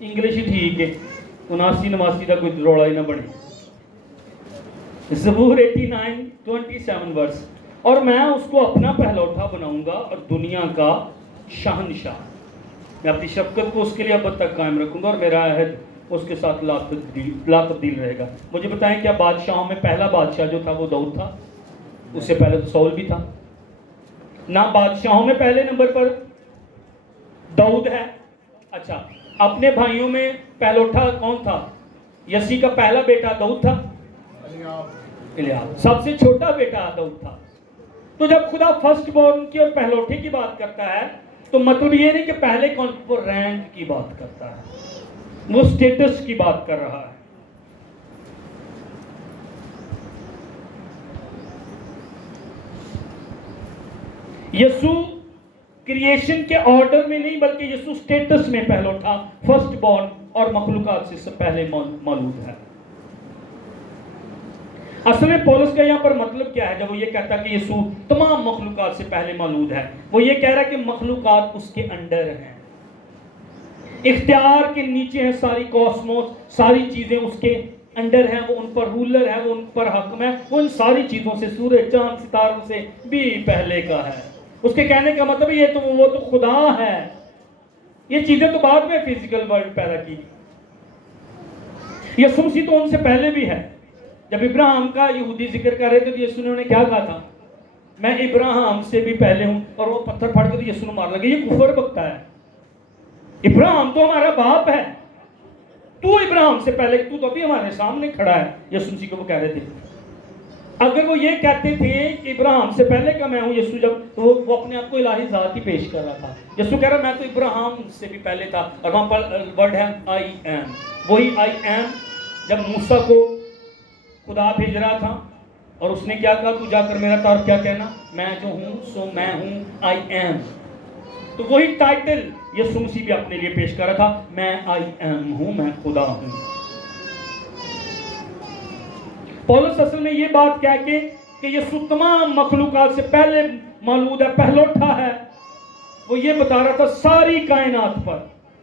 انگلش ہی ٹھیک ہے, 79 کا کوئی روڑا ہی نہ بنے. زبور 89 27 ورس. اور میں اس کو اپنا پہلوٹھا بناؤں گا اور دنیا کا شہنشاہ. میں اپنی شفقت کو اس کے لیے اب تک قائم رکھوں گا اور میرا عہد اس کے ساتھ لا تبدیل رہے گا. مجھے بتائیں کیا بادشاہوں میں پہلا بادشاہ جو تھا وہ داؤد تھا؟ اس سے پہلے تو سول بھی تھا. نہ بادشاہوں میں پہلے نمبر پر داؤد ہے. اچھا, اپنے بھائیوں میں پہلوٹھا کون تھا؟ یسی کا پہلا بیٹا داؤد تھا. الیاب سب سے چھوٹا بیٹا داؤد تھا. تو جب خدا فرسٹ بورن کی اور پہلوٹھے کی بات کرتا ہے تو مطلب یہ نہیں کہ پہلے کون, وہ رینک کی بات کرتا ہے, وہ سٹیٹس کی بات کر رہا ہے. یسوع کریشن کے آرڈر میں نہیں بلکہ یسوع سٹیٹس میں پہلوٹھا, فرسٹ بورن اور مخلوقات سے پہلے مولود ہے. اصل میں پولس کا یہاں پر مطلب کیا ہے جب وہ یہ کہتا ہے کہ یسوع تمام مخلوقات سے پہلے مولود ہے؟ وہ یہ کہہ رہا ہے کہ مخلوقات اس کے انڈر ہیں, اختیار کے نیچے ہیں ساری کاسموس, ساری چیزیں اس کے انڈر ہیں, وہ ان پر رولر ہے, وہ ان پر حاکم ہے, وہ ان ساری چیزوں سے, سورج چاند ستاروں سے بھی پہلے کا ہے. اس کے کہنے کا مطلب یہ تو وہ تو خدا ہے, یہ چیزیں تو بعد میں فزیکل ورلڈ پیدا کی. یسوع مسیح تو ان سے پہلے بھی ہے. جب ابراہیم کا یہودی ذکر کر رہے تھے تو یسوع نے کیا کہا تھا؟ میں ابراہیم سے بھی پہلے ہوں. اور وہ پتھر پھاڑ کے تو یسوع نے مار لگے. یہ کفر بکتا ہے. ابراہیم تو ہمارا باپ ہے, تو ابراہیم سے پہلے, تو ابھی ہمارے سامنے کھڑا ہے. یسوع مسیح کو وہ کہہ رہے تھے. اگر وہ یہ کہتے تھے کہ ابراہیم سے پہلے کا میں ہوں یسوع, جب تو وہ اپنے آپ کو الہی ذات ہی پیش کر رہا تھا. یسوع کہہ رہا میں تو ابراہیم سے بھی پہلے تھا. اور وہاں پر ورڈ ہے آئی ایم, وہی آئی ایم جب موسیٰ کو خدا بھیج رہا تھا اور اس نے کیا کہا, تو جا کر میرا تعارف کیا کہنا, میں جو ہوں سو میں ہوں, آئی ایم. تو وہی ٹائٹل یسوع مسیح بھی اپنے لیے پیش کر رہا تھا, میں آئی ایم ہوں, میں خدا ہوں. پولس اصل میں یہ بات کہہ کے کہ کہ یسوع تمام مخلوقات سے پہلے مولود ہے، پہلوٹا ہے، وہ یہ بتا رہا تھا ساری کائنات پر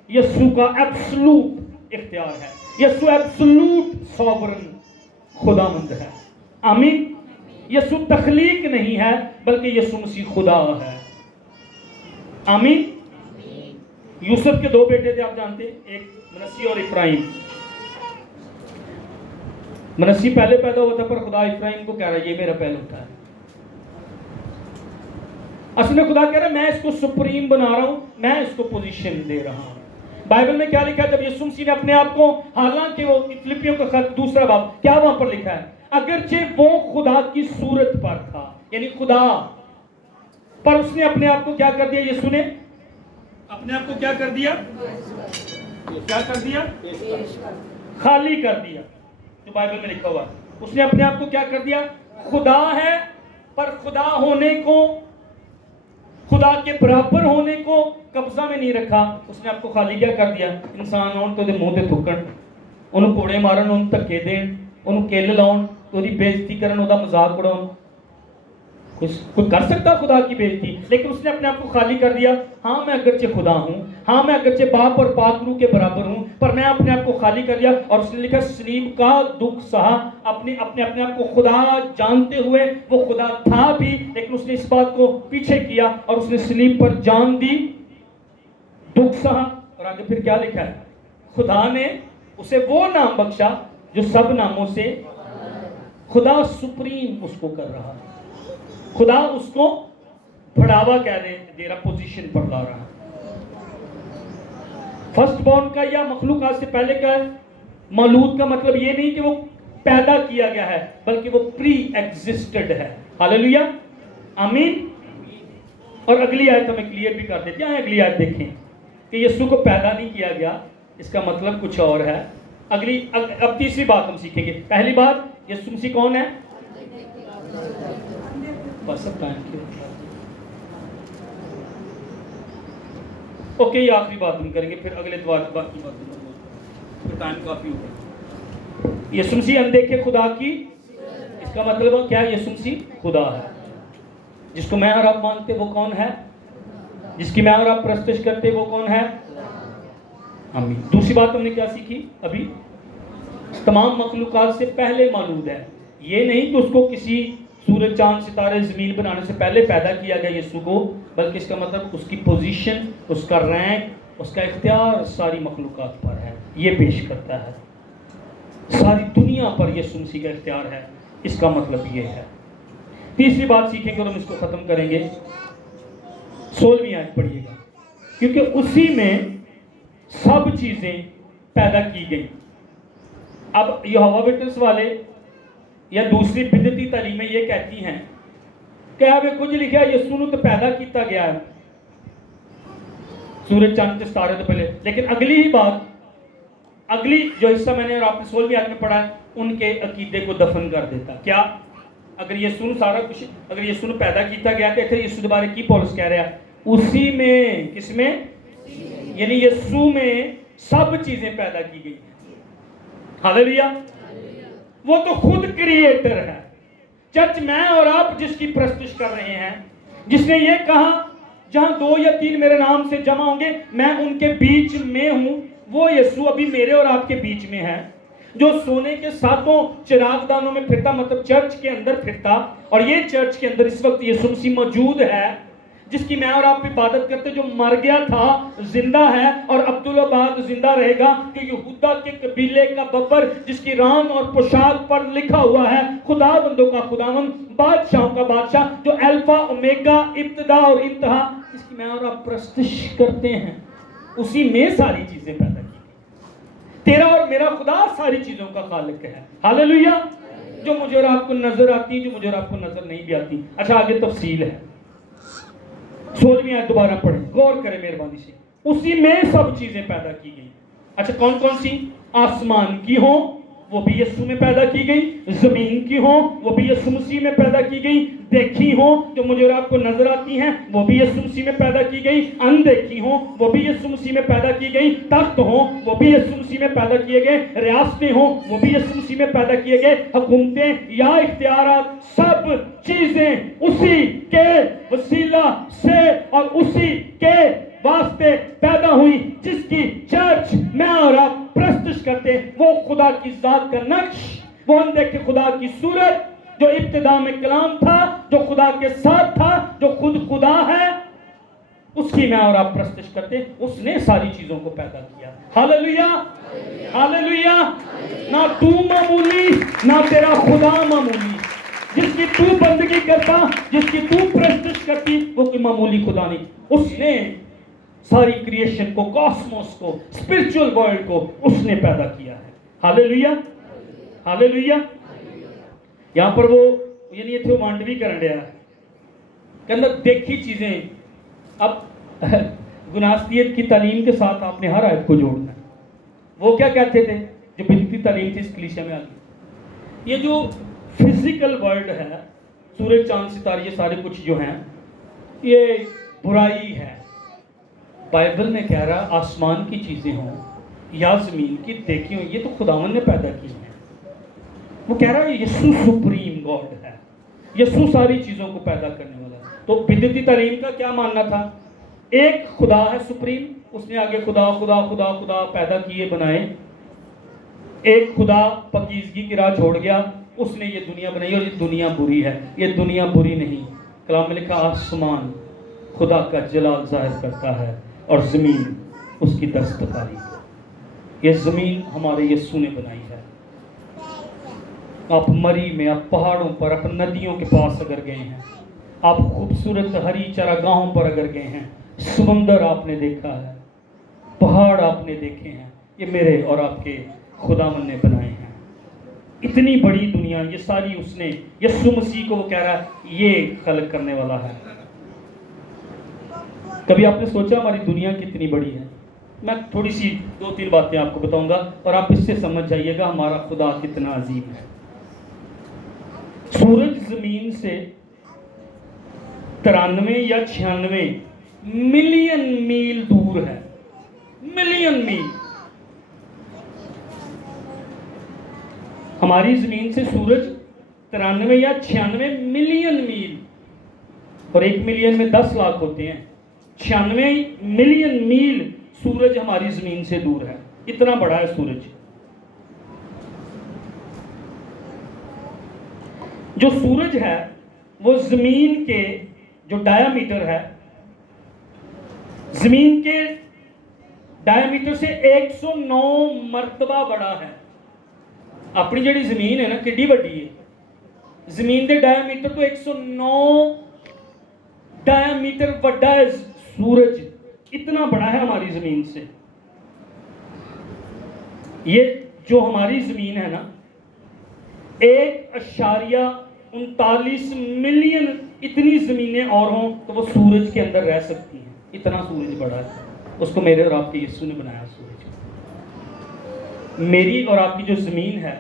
یسوع کا ایبسلوٹ اختیار ہے، یسوع ایبسلوٹ سوورن خداوند ہے. آمین. یسوع تخلیق نہیں ہے بلکہ یسوع مسیح خدا ہے. آمین. یوسف کے دو بیٹے تھے، آپ جانتے ہیں، ایک منسی اور افراہیم. منسی پہلے پیدا ہوا تھا، پر خدا افراہیم کو کہہ رہا ہے یہ میرا پہلوٹا ہے. اصل میں خدا کہہ رہا ہے میں اس کو سپریم بنا رہا ہوں، میں اس کو پوزیشن دے رہا ہوں. بائبل میں کیا لکھا ہے جب یسوع مسیح نے اپنے آپ کو، حالانکہ وہ فلپیوں کا خط 2 باب کیا وہاں پر لکھا ہے، اگرچہ وہ خدا کی صورت پر تھا، یعنی خدا، پر اس نے اپنے آپ کو کیا کر دیا، یسوع نے اپنے آپ کو کیا کر دیا، کیا کر دیا، خالی کر دیا. جو بائبل میں لکھا ہوا ہے اس نے اپنے آپ کو کیا کر دیا، خدا ہے پر خدا ہونے کو، خدا کے برابر ہونے کو قبضہ میں نہیں رکھا. اس نے آپ کو خالی کیا کر دیا. انسان آن تو دے منہ تے تھکن، انہوں کوڑے مارن، انہوں دھکے دین، انہوں کیل لاؤن، تو دی بےزتی کرن، وہ دا مذاق اڑاؤن. کوئی کر سکتا خدا کی بےزتی، لیکن اس نے اپنے آپ کو خالی کر دیا. ہاں میں اگرچہ خدا ہوں، ہاں میں اگرچہ باپ اور پاک روح کے برابر ہوں، پر میں اپنے آپ کو خالی کر دیا. اور اس نے لکھا صلیب کا دکھ سہا، اپنے آپ کو خدا جانتے ہوئے، وہ خدا تھا بھی لیکن اس نے اس بات کو پیچھے کیا اور اس نے صلیب پر جان دی، دکھ سہا. اور آگے پھر کیا لکھا ہے، خدا نے اسے وہ نام بخشا جو سب ناموں سے، خدا سپریم اس کو کر رہا ہے، خدا اس کو بڑھاوا کہہ دے رہا، پوزیشن پر لا رہا. فرسٹ بورن کا یا مخلوقات سے پہلے کا مولود کا مطلب یہ نہیں کہ وہ پیدا کیا گیا ہے، بلکہ وہ پری ایگزسٹڈ ہے. ہاللیلویہ. آمین. اور اگلی آیت ہمیں کلیئر بھی کر دیتے ہیں. اگلی آیت دیکھیں کہ یسوع کو پیدا نہیں کیا گیا، اس کا مطلب کچھ اور ہے. اب تیسری بات ہم سیکھیں گے. پہلی بات، یسوع مسیح کون ہے؟ بس اب ٹائم کی اوکے، یہ آخری بات ہم کریں گے، پھر اگلے اتوار باقی بات، پھر ٹائم کافی ہوگا. یسوع مسیح اندیکھے خدا کی، اس کا مطلب کیا ہے؟ یسوع مسیح خدا ہے. جس کو میں اور آپ مانتے وہ کون ہے؟ جس کی میں اور آپ پرستش کرتے وہ کون ہے؟ آمین. دوسری بات ہم نے کیا سیکھی ابھی؟ تمام مخلوقات سے پہلے مولود ہے. یہ نہیں کہ اس کو کسی سورج چاند ستارے زمین بنانے سے پہلے پیدا کیا گیا یسوع کو، بلکہ اس کا مطلب اس کی پوزیشن، اس کا رینک، اس کا اختیار ساری مخلوقات پر ہے. یہ پیش کرتا ہے ساری دنیا پر یسوع مسیح کا اختیار ہے. اس کا مطلب یہ ہے. تیسری بات سیکھیں گے اور ہم اس کو ختم کریں گے. 16ویں آیت پڑھیے گا. کیونکہ اسی میں سب چیزیں پیدا کی گئی. اب یہوہ وٹنس والے یا دوسری بدعتی تعلیمیں یہ کہتی ہیں کہ اب کچھ لکھا ہے یسوع نو تو پیدا کیتا گیا ہے سورج چاند کے ستارے تو پہلے، لیکن اگلی ہی بات، اگلی جو حصہ میں نے اور آپ نے 16ویں آیت میں پڑھا ہے، ان کے عقیدے کو دفن کر دیتا. کیا؟ اگر یسوع نو سارا کچھ، اگر یسوع نو پیدا کیتا گیا کہ یسوع کے بارے کی پولس کہہ رہا ہے، اسی میں، کس میں؟ یعنی یسوع میں سب چیزیں پیدا کی گئی. ہاللیلویہ. وہ تو خود کریٹر ہے. چرچ میں اور آپ جس کی پرستش کر رہے ہیں، جس نے یہ کہا جہاں 2 یا 3 میرے نام سے جمع ہوں گے میں ان کے بیچ میں ہوں، وہ یسوع ابھی میرے اور آپ کے بیچ میں ہے. جو سونے کے 7 چراغ دانوں میں پھرتا، مطلب چرچ کے اندر پھرتا، اور یہ چرچ کے اندر اس وقت یسوع مسیح موجود ہے، جس کی میں اور آپ عبادت کرتے، جو مر گیا تھا زندہ ہے اور عبدالآباد زندہ رہے گا، کہ یہودا کے قبیلے کا ببر، جس کی ران اور پوشاک پر لکھا ہوا ہے خداوندوں کا خداوند، بادشاہوں کا بادشاہ، جو الفا اومیگا، ابتدا اور انتہا، جس کی میں اور آپ پرستش کرتے ہیں. اسی میں ساری چیزیں پیدا کی. تیرا اور میرا خدا ساری چیزوں کا خالق ہے. ہاللیلویہ. جو مجھے اور آپ کو نظر آتی، جو مجھے اور آپ کو نظر نہیں بھی آتی. اچھا آگے تفصیل ہے. 16ویں آیت دوبارہ پڑھیں، غور کریں مہربانی سے. اسی میں سب چیزیں پیدا کی گئی. اچھا کون کون سی؟ آسمان کی ہوں وہ بھی یسوع میں پیدا کی گئی، زمین کی ہوں وہ بھی یسوع مسیح میں پیدا کی گئی، دیکھی ہوں جو مجھے اور آپ کو نظر آتی ہیں وہ بھی یسوع مسیح میں پیدا کی گئی، اندیکھی ہوں وہ بھی یسوع مسیح میں پیدا کی گئی، تخت ہوں وہ بھی یسوع مسیح میں پیدا کیے گئے، ریاستیں ہوں وہ بھی یسوع مسیح میں پیدا کیے گئے، حکومتیں یا اختیارات سب چیزیں اسی کے وسیلہ سے اور اسی کے واسطے پیدا ہوئی، جس کی چرچ میں اور آپ پرستش کرتے ہیں۔ وہ خدا کی ذات کا نقش، وہ اندیکھے خدا کی صورت، جو ابتدا میں کلام تھا، جو خدا کے ساتھ تھا، جو خود خدا ہے، اس کی میں اور آپ پرستش کرتے ہیں۔ اس نے ساری چیزوں کو پیدا کیا۔ Hallelujah, hallelujah. نہ تو معمولی نہ تیرا خدا معمولی، جس کی تو بندگی کرتا، جس کی تو پرستش کرتی، وہ کوئی معمولی خدا نہیں۔ اس نے ساری کریشن کو، کاسموس کو، اسپرچول ورلڈ کو اس نے پیدا کیا ہے۔ Hallelujah, hallelujah. یہاں پر وہ یعنی یہ مانڈوی کرن رہا ہے کہ اندر دیکھی چیزیں۔ اب گناستیت کی تعلیم کے ساتھ آپ نے ہر آیت کو جوڑنا ہے۔ وہ کیا کہتے تھے جو بدعتی تعلیم تھی اس کلیسیا میں آ گئی؟ یہ جو فزیکل ورلڈ ہے، سورج چاند ستارے، یہ سارے کچھ جو ہیں یہ برائی ہے۔ بائبل میں کہہ رہا آسمان کی چیزیں ہوں یا زمین کی دیکھی ہوں، یہ تو خداوند نے پیدا کی ہیں۔ وہ کہہ رہا ہے یسوع سپریم گاڈ ہے، یسوع ساری چیزوں کو پیدا کرنے والا ہے۔ تو بدعتی تعلیم کا کیا ماننا تھا؟ ایک خدا ہے سپریم، اس نے آگے خدا خدا خدا خدا پیدا کیے، بنائے۔ ایک خدا پاکیزگی کی راہ چھوڑ گیا، اس نے یہ دنیا بنائی اور یہ دنیا بری ہے۔ یہ دنیا بری نہیں، کلام میں لکھا آسمان خدا کا جلال ظاہر کرتا ہے اور زمین اس کی دستکاری۔ یہ زمین ہمارے یسوع نے بنائی ہے۔ آپ مری میں، آپ پہاڑوں پر، آپ ندیوں کے پاس اگر گئے ہیں، آپ خوبصورت ہری چراگاہوں پر اگر گئے ہیں، سمندر آپ نے دیکھا ہے، پہاڑ آپ نے دیکھے ہیں، یہ میرے اور آپ کے خداوند نے بنائے ہیں۔ اتنی بڑی دنیا، یہ ساری اس نے، یسوع مسیح کو وہ کہہ رہا ہے یہ خلق کرنے والا ہے۔ کبھی آپ نے سوچا ہماری دنیا کتنی بڑی ہے؟ میں تھوڑی سی 2-3 باتیں آپ کو بتاؤں گا اور آپ اس سے سمجھ جائیے گا ہمارا خدا کتنا عظیم ہے۔ سورج زمین سے 93 یا 96 ملین میل دور ہے، ملین میل۔ ہماری زمین سے سورج 93 یا 96 ملین میل، اور 1 ملین میں 10 لاکھ ہوتے ہیں۔ 96 ملین میل سورج ہماری زمین سے دور ہے، اتنا بڑا ہے سورج۔ جو سورج ہے وہ زمین کے جو ڈایا میٹر ہے، زمین کے ڈایا میٹر سے 109 مرتبہ بڑا ہے۔ اپنی جڑی زمین ہے نا کڈی بڑی ہے، زمین کے ڈایا میٹر تو 109 ڈایا میٹر بڑا ہے سورج، اتنا بڑا ہے ہماری زمین سے۔ یہ جو ہماری زمین ہے نا 1.39 ملین اتنی زمینیں اور ہوں تو وہ سورج کے اندر رہ سکتی ہیں، اتنا سورج بڑا ہے۔ اس کو میرے اور آپ کے یسوع نے بنایا سورج۔ میری اور آپ کی جو زمین ہے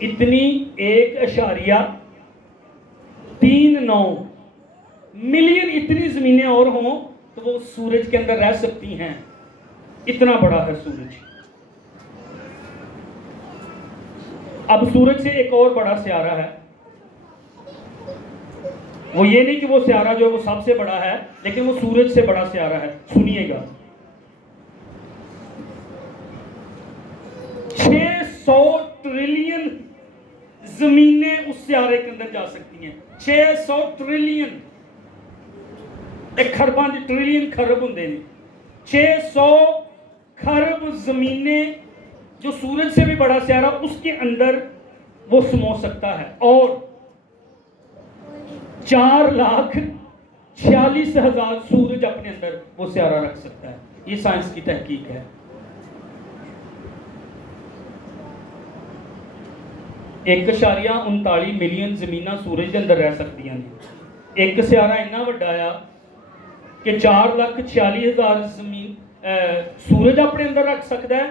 اتنی 1.39 ملین اتنی زمینیں اور ہوں تو وہ سورج کے اندر رہ سکتی ہیں، اتنا بڑا ہے سورج۔ اب سورج سے ایک اور بڑا سیارہ ہے، وہ یہ نہیں کہ وہ سیارہ جو ہے وہ سب سے بڑا ہے، لیکن وہ سورج سے بڑا سیارہ ہے۔ سنیے گا، 600 ٹریلین زمینیں اس سیارے کے اندر جا سکتی ہیں۔ 600 ٹریلین، ایک خربان ٹریلین خرب ہوں نے، 600 خرب زمینیں جو سورج سے بھی بڑا سیارہ اس کے اندر وہ سمو سکتا ہے، اور 4,46,000 سورج اپنے اندر وہ سیارہ رکھ سکتا ہے۔ یہ سائنس کی تحقیق ہے۔ 1.39 ملین زمینہ سورج کے اندر رہ سکتی ہیں۔ ایک سیارہ اتنا بڑا ہے کہ 4,46,000 زمین سورج اپنے اندر رکھ سکتا ہے،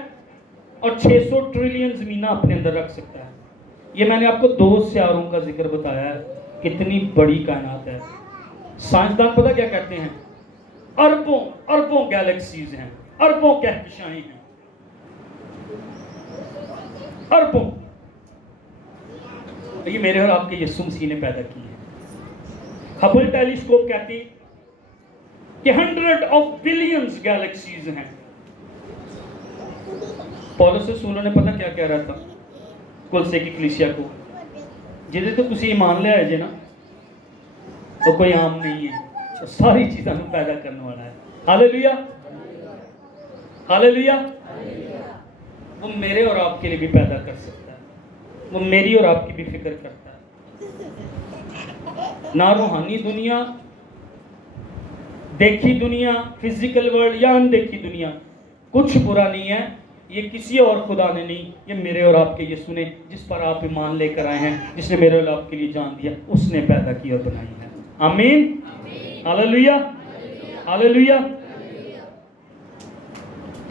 اور 600 ٹریلین زمینہ اپنے اندر رکھ سکتا ہے. یہ میں نے آپ کو 2 سیاروں کا ذکر بتایا ہے, کتنی بڑی کائنات ہے. سائنسدان پتہ کیا کہتے ہیں؟ اربوں اربوں گیلیکسیز ہیں, اربوں کہکشائیں ہیں, اربوں. یہ میرے اور آپ کے یسوع مسیح نے پیدا کی ہے. ہبل ٹیلیسکوپ کہتی کہ 100 آف بلینز گیلیکسیز ہیں. پولس رسول نے پتہ کیا کہہ رہا تھا کلسے کی کلیسیا کو؟ جدے تو تسی ایمان لے آئے جے نا, تو کوئی عام نہیں ہے, ساری چیزوں کو پیدا کرنے والا ہے. ہاللیلویہ ہاللیلویہ. وہ میرے اور آپ کے لیے بھی پیدا کر سکتا ہے, وہ میری اور آپ کی بھی فکر کرتا ہے. نہ روحانی دنیا, دیکھی دنیا, فزیکل ورلڈ یا اندیکھی دنیا, کچھ برا نہیں ہے. یہ کسی اور خدا نے نہیں, یہ میرے اور آپ کے یسوع نے, جس پر آپ ایمان لے کر آئے ہیں, جس نے میرے اور آپ کے لیے جان دیا, اس نے پیدا کی اور بنائی ہے. آمین, ہاللیلویہ ہاللیلویہ.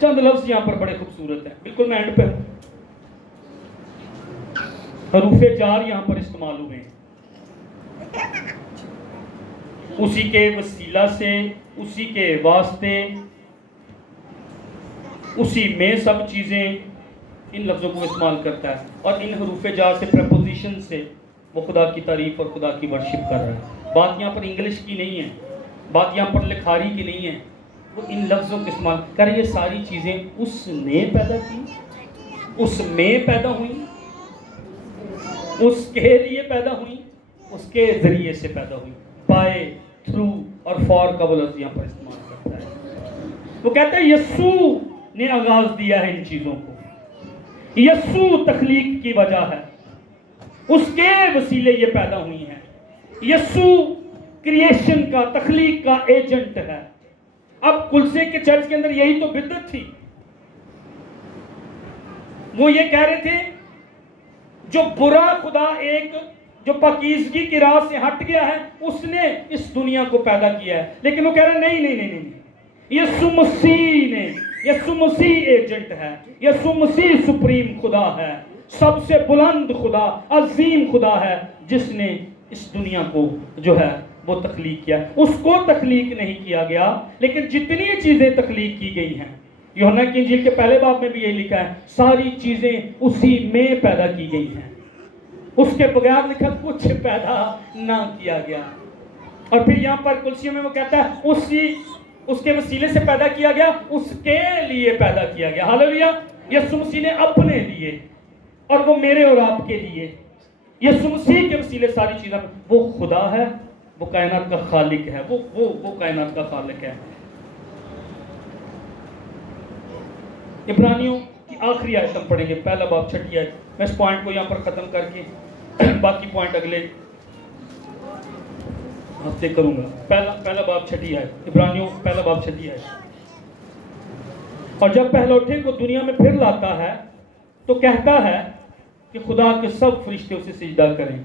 چند لفظ یہاں پر بڑے خوبصورت ہیں, بالکل میں اینڈ پہ ہوں. حروف جار یہاں پر استعمال ہوئے ہیں. اسی کے وسیلہ سے, اسی کے واسطے, اسی میں سب چیزیں, ان لفظوں کو استعمال کرتا ہے. اور ان حروف جار سے, پریپوزیشن سے وہ خدا کی تعریف اور خدا کی ورشپ کر رہا ہے. بات یہاں پر انگلش کی نہیں ہے, بات یہاں پر لکھاری کی نہیں ہے, وہ ان لفظوں کو استعمال کر. یہ ساری چیزیں اس نے پیدا کی, اس میں پیدا ہوئی, اس کے لیے پیدا ہوئی, اس کے ذریعے سے پیدا ہوئی. بائی, تھرو اور فار کا وہ لفظ یہاں پر استعمال کرتا ہے. وہ کہتا ہے یسوع نے آغاز دیا ہے ان چیزوں کو. یسوع تخلیق کی وجہ ہے, اس کے وسیلے یہ پیدا ہوئی ہیں. یسوع کریشن کا, تخلیق کا ایجنٹ ہے. اب کلسے کے چرچ کے اندر یہی تو بدعت تھی. وہ یہ کہہ رہے تھے جو برا خدا, ایک جو پاکیزگی کی راہ سے ہٹ گیا ہے, اس نے اس دنیا کو پیدا کیا ہے. لیکن وہ کہہ رہے نہیں نہیں نہیں نہیں, یسوع مسیح نے, یسوع مسیح ایجنٹ ہے, یسوع مسیح سپریم خدا ہے, سب سے بلند خدا, عظیم خدا ہے, جس نے اس دنیا کو جو ہے وہ تخلیق کیا. اس کو تخلیق نہیں کیا گیا, لیکن جتنی چیزیں تخلیق کی گئی ہیں, یوحنا کی انجیل کے پہلے باب میں بھی یہی لکھا ہے, ساری چیزیں اسی میں پیدا کی گئی ہیں. اس کے بغیر لکھا کچھ پیدا نہ کیا گیا. اور پھر یہاں پر کلسیوں میں وہ کہتا ہے اس کے وسیلے سے پیدا کیا گیا, اس کے لیے پیدا کیا گیا. ہاللیلویہ. یسوع مسیح نے اپنے لیے, اور وہ میرے اور آپ کے لیے. یسوع مسیح کے وسیلے ساری چیزیں, وہ خدا ہے, وہ کائنات کا خالق ہے, وہ کائنات کا خالق ہے. عبرانیوں کی آخری آیت ہم پڑھیں گے, پہلا باب 6 آیت. میں اس پوائنٹ کو یہاں پر ختم کر کے باقی پوائنٹ اگلے ہفتے کروں گا. پہلا باب 6 آیت, عبرانیوں پہلا باب 6 آیت. اور جب پہلوٹے کو دنیا میں پھر لاتا ہے تو کہتا ہے کہ خدا کے سب فرشتے اسے سجدہ کریں.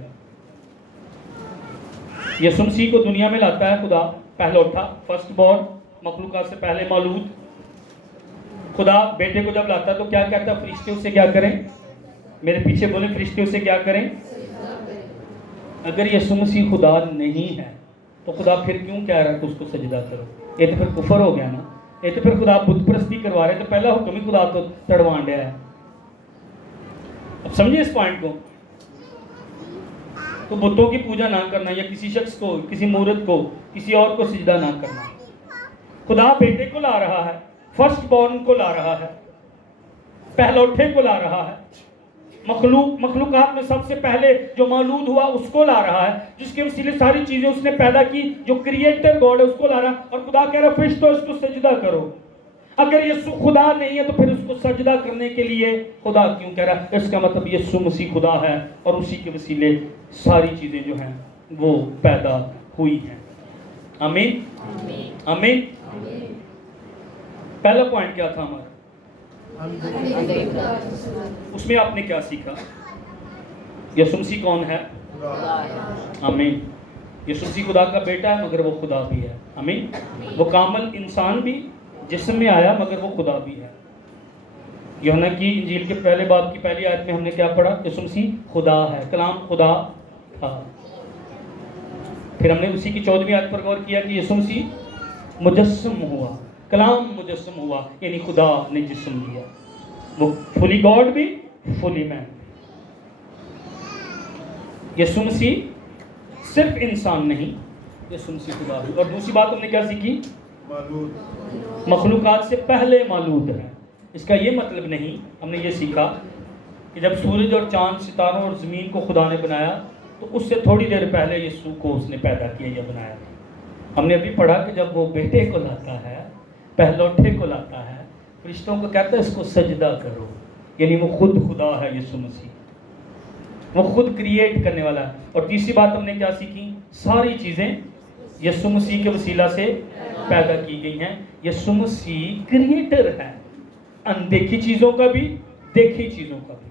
یسوع مسیح کو دنیا میں لاتا ہے خدا, پہلوٹا, فرسٹ بورن, مخلوقات سے پہلے مولود. خدا بیٹے کو جب لاتا ہے تو کیا کہتا ہے؟ فرشتے اسے کیا کریں؟ میرے پیچھے بولیں, فرشتے اسے کیا کریں؟ اگر یسوع مسیح خدا نہیں ہے تو خدا پھر کیوں کہہ رہا ہے کہ اس کو سجدہ کرو؟ یہ تو پھر کفر ہو گیا نا. یہ تو پھر خدا بت پرستی کروا رہے, تو پہلا حکم ہی خدا تو تڑوان دیا ہے. اب سمجھے اس پوائنٹ کو. تو بتوں کی پوجا نہ کرنا, یا کسی شخص کو, کسی مورت کو, کسی اور کو سجدہ نہ کرنا. خدا بیٹے کو لا رہا ہے, فرسٹ بورن کو لا رہا ہے, پہلوٹے کو لا رہا ہے, مخلوقات میں سب سے پہلے جو مولود ہوا اس کو لا رہا ہے, جس کے وسیلے ساری چیزیں اس نے پیدا کی, جو کریٹر گاڈ ہے اس کو لا رہا ہے. اور خدا کہہ رہا ہے فرشتوں اس کو سجدہ کرو. اگر یسوع خدا نہیں ہے تو پھر اس کو سجدہ کرنے کے لیے خدا کیوں کہہ رہا ہے؟ اس کا مطلب یسوع مسیح خدا ہے, اور اسی کے وسیلے ساری چیزیں جو ہیں وہ پیدا ہوئی ہیں. آمین آمین. پہلا پوائنٹ کیا تھا ہمارا؟ اس میں آپ نے کیا سیکھا؟ یسوع مسیح کون ہے؟ آمین. یسوع مسیح خدا کا بیٹا ہے, مگر وہ خدا بھی ہے. آمین. وہ کامل انسان بھی, جسم میں آیا, مگر وہ خدا بھی ہے. یوحنا کی انجیل کے پہلے باب کی پہلی آیت میں ہم نے کیا پڑھا؟ یسوع مسیح خدا ہے، کلام خدا تھا۔ پھر ہم نے اسی کی 14ویں آیت پر غور کیا کہ یسوع مسیح مجسم ہوا، کلام مجسم ہوا، یعنی خدا نے جسم لیا، وہ فلی گاڈ بھی فلی مین۔ یسوع مسیح صرف انسان نہیں، یسوع مسیح خدا بھی۔ اور دوسری بات ہم نے کیا سیکھی؟ مخلوقات سے پہلے مولود ہے۔ اس کا یہ مطلب نہیں، ہم نے یہ سیکھا کہ جب سورج اور چاند، ستاروں اور زمین کو خدا نے بنایا تو اس سے تھوڑی دیر پہلے یسوع کو اس نے پیدا کیا یا بنایا تھا۔ ہم نے ابھی پڑھا کہ جب وہ بیٹے کو لاتا ہے، پہلوٹے کو لاتا ہے، فرشتوں کو کہتا ہے اس کو سجدہ کرو، یعنی وہ خود خدا ہے یسوع مسیح، وہ خود کریٹ کرنے والا ہے۔ اور تیسری بات ہم نے کیا سیکھی؟ ساری چیزیں یسوع مسیح کے وسیلہ سے پیدا کی گئی ہیں۔ یسوع مسیح کریٹر ہے، اندیکھی چیزوں کا بھی، دیکھی چیزوں کا بھی۔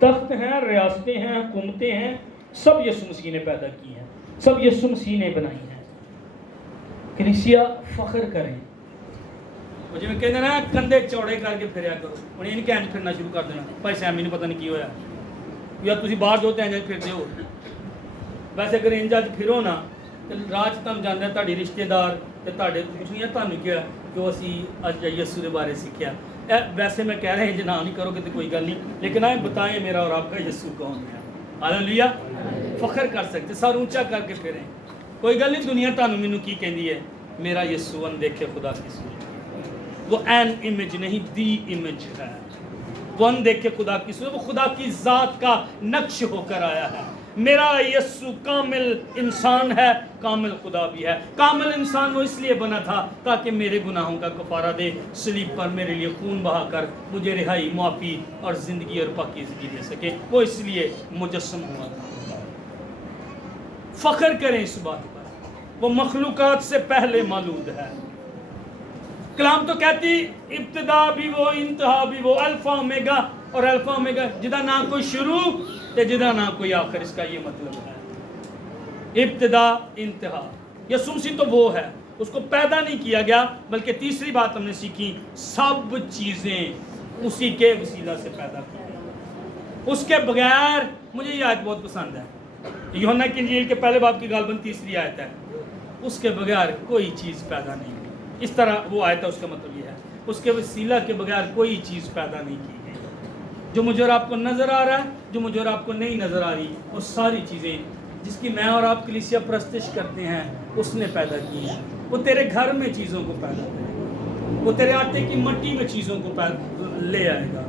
تخت ہیں، ریاستیں ہیں، حکومتیں ہیں، سب یسوع مسیح نے پیدا کی ہیں، سب یسوع مسیح نے بنائی ہیں۔ کلیسیا فخر کریں۔ مجھے میں کہنا نا کندھے چوڑے کر کے پھریا کرو، انہیں ان کے انج پھرنا شروع کر دینا، بھائی سیمی نے پتہ نہیں کی ہویا یا تسی باہر جو انج پھرتے ہو۔ ویسے اگر انج اج پھرو نا راج تم جاندے تہاڈے رشتے دار تے تہاڈے پوچھنی تانوں کیا کہ اسی اج یسوع دے بارے سیکھیا۔ ویسے میں کہہ رہے ہیں جنا نہیں کرو گے تو کوئی گل نہیں، لیکن آئے بتائیں میرا اور آپ کا یسوع کون ہے۔ ہاللویا، فخر کر سکتے، سر اونچا کر کے پھریں۔ کوئی گل نہیں دنیا تانوں مینوں کی کہندی ہے، میرا یسوع اندیکھے خدا کی صورت، وہ این امیج نہیں دی امیج ہے، وہ اندیکھے خدا کی صورت، وہ خدا کی ذات کا نقش ہو کر آیا ہے۔ میرا یسوع کامل انسان ہے، کامل خدا بھی ہے۔ کامل انسان وہ اس لیے بنا تھا تاکہ میرے گناہوں کا کفارہ دے، صلیب پر میرے لیے خون بہا کر مجھے رہائی، معافی اور زندگی اور پاکیزگی دے سکے، وہ اس لیے مجسم ہوا تھا۔ فخر کریں اس بات پر، وہ مخلوقات سے پہلے مولود ہے۔ کلام تو کہتی ابتدا بھی وہ، انتہا بھی وہ، الفا اومیگا، اور الفا اومیگا جدا نہ کوئی شروع تے جدا نہ کوئی آخر، اس کا یہ مطلب ہے ابتدا انتہا۔ یسوع مسیح تو وہ ہے، اس کو پیدا نہیں کیا گیا، بلکہ تیسری بات ہم نے سیکھی، سب چیزیں اسی کے وسیلہ سے پیدا کی گئی، اس کے بغیر۔ مجھے یہ آیت بہت پسند ہے، یوحنا کی انجیل کے پہلے باب کی غالباً تیسری آیت ہے، اس کے بغیر کوئی چیز پیدا نہیں ہوئی۔ اس طرح وہ آیت ہے، اس کا مطلب یہ ہے اس کے وسیلہ کے بغیر کوئی چیز پیدا نہیں کی گئی۔ جو مجھے اور آپ کو نظر آ رہا ہے، جو مجھے اور آپ کو نہیں نظر آ رہی، وہ ساری چیزیں جس کی میں اور آپ کلیسیا پرستش کرتے ہیں اس نے پیدا کی ہیں۔ وہ تیرے گھر میں چیزوں کو پیدا کرے گا، وہ تیرے آٹے کی مٹی میں چیزوں کو لے آئے گا۔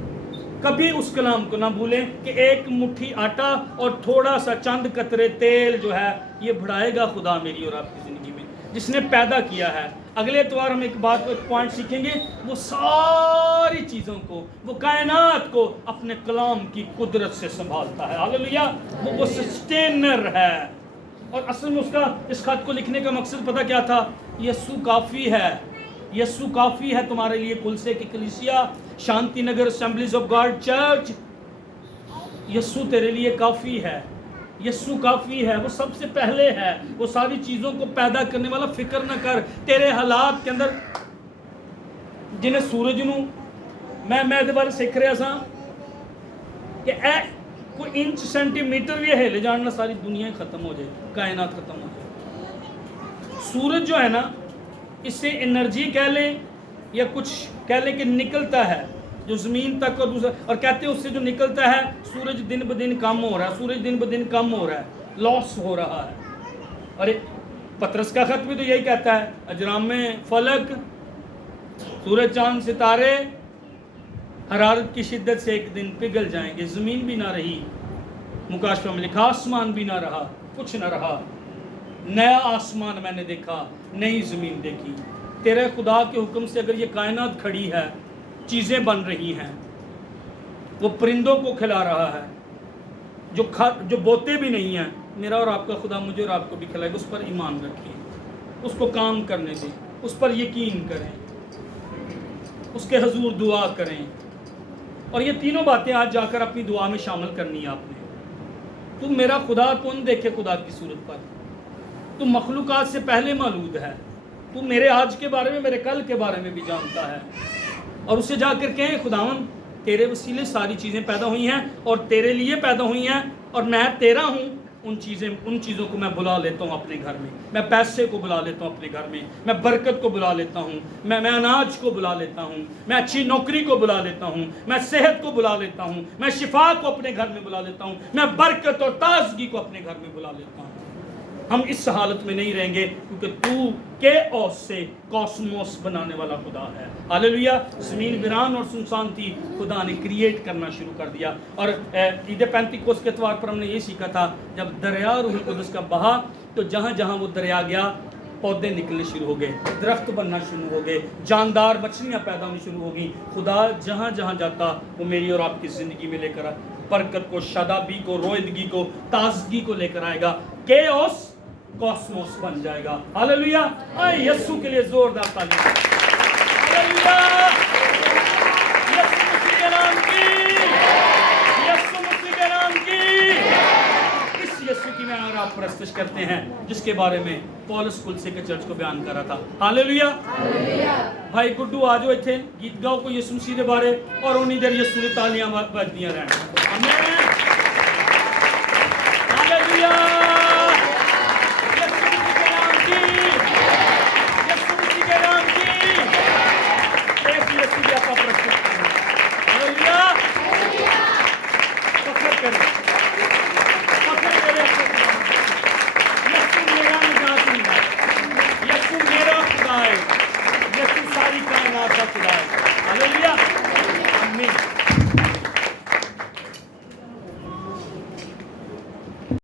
کبھی اس کلام کو نہ بھولیں کہ ایک مٹھی آٹا اور تھوڑا سا چند قطرے تیل جو ہے یہ بڑھائے گا خدا میری اور آپ کی زندگی میں، جس نے پیدا کیا ہے۔ اگلے اتوار ہم ایک پوائنٹ سیکھیں گے، وہ ساری چیزوں کو، وہ کائنات کو اپنے کلام کی قدرت سے سنبھالتا ہے۔ ہاللویا، وہ سسٹینر ہے۔ اور اصل میں اس خط کو لکھنے کا مقصد پتہ کیا تھا؟ یسوع کافی ہے، یسوع کافی ہے تمہارے لیے کلسے کی کلیسیا، Shanti Nagar assemblies of God church, یسوع تیرے لیے کافی ہے، یسوع کافی ہے، وہ سب سے پہلے ہے، وہ ساری چیزوں کو پیدا کرنے والا۔ فکر نہ کر تیرے حالات کے اندر، جنہیں سورج نو میں دے بارے سیکھ رہا سا کہ کوئی انچ سینٹی میٹر بھی ہلے جاننا ساری دنیا ختم ہو جائے، کائنات ختم ہو جائے۔ سورج جو ہے نا، اس سے انرجی کہہ لیں یا کچھ کہہ لیں کہ نکلتا ہے جو زمین تک، اور دوسرا، اور کہتے ہیں اس سے جو نکلتا ہے سورج دن بدن کم ہو رہا ہے، سورج دن بدن کم ہو رہا ہے، لاس ہو رہا ہے۔ اور پطرس کا خط بھی تو یہی کہتا ہے، اجرام فلک، سورج چاند ستارے حرارت کی شدت سے ایک دن پگھل جائیں گے، زمین بھی نہ رہی، مکاشفہ میں لکھا آسمان بھی نہ رہا، کچھ نہ رہا، نیا آسمان میں نے دیکھا، نئی زمین دیکھی۔ تیرے خدا کے حکم سے اگر یہ کائنات کھڑی ہے، چیزیں بن رہی ہیں، وہ پرندوں کو کھلا رہا ہے، جو بوتے بھی نہیں ہیں، میرا اور آپ کا خدا مجھے اور آپ کو بھی کھلائے گا۔ اس پر ایمان رکھیں، اس کو کام کرنے دیں، اس پر یقین کریں، اس کے حضور دعا کریں۔ اور یہ تینوں باتیں آج جا کر اپنی دعا میں شامل کرنی ہے آپ نے۔ تو میرا خدا کون دیکھے خدا کی صورت پر، تو مخلوقات سے پہلے مولود ہے، تو میرے آج کے بارے میں، میرے کل کے بارے میں بھی جانتا ہے۔ اور اسے جا کر کہیں خداوند تیرے وسیلے ساری چیزیں پیدا ہوئی ہیں اور تیرے لیے پیدا ہوئی ہیں، اور میں تیرا ہوں۔ ان چیزوں کو میں بلا لیتا ہوں اپنے گھر میں پیسے کو بلا لیتا ہوں اپنے گھر میں برکت کو بلا لیتا ہوں، میں اناج کو بلا لیتا ہوں، میں اچھی نوکری کو بلا لیتا ہوں، میں صحت کو بلا لیتا ہوں، میں شفا کو اپنے گھر میں بلا لیتا ہوں، میں برکت اور تازگی کو اپنے گھر میں بلا لیتا ہوں۔ ہم اس حالت میں نہیں رہیں گے کیونکہ تو کے اوس سے کاسموس بنانے والا خدا ہے۔ ہاللیلویہ۔ زمین ویران اور سنسان تھی، خدا نے کریٹ کرنا شروع کر دیا۔ اور عید پینتیکوس کے اتوار پر ہم نے یہ سیکھا تھا، جب دریا روح القدس کا بہا تو جہاں جہاں وہ دریا گیا پودے نکلنے شروع ہو گئے، درخت بننا شروع ہو گئے، جاندار مچھلیاں پیدا ہونی شروع ہو گئیں۔ خدا جہاں جہاں جاتا وہ میری اور آپ کی زندگی میں لے کر برکت کو، شادابی کو، رویدگی کو، تازگی کو لے کر آئے گا۔ کیوس کاسموس بن جائے گا۔ ہاللیلویہ۔ آئے یسوع کے لیے زوردار تعلیم۔ ہاللیلویہ۔ یسوع مسیح کے نام کی، یسوع مسیح کے نام کی، اس یسوع کی میں اور آپ پرستش کرتے ہیں جس کے بارے میں پولس کلسے کے چرچ کو بیان کر رہا تھا۔ ہاللیلویہ۔ بھائی گڈو آ جاؤ اتنے، گیت گاؤ کو یسوع مسیح کے بارے، اور انہی دیر یسوع نے تالیاں بجدیاں رہن۔ آمین۔ ہاللیلویہ۔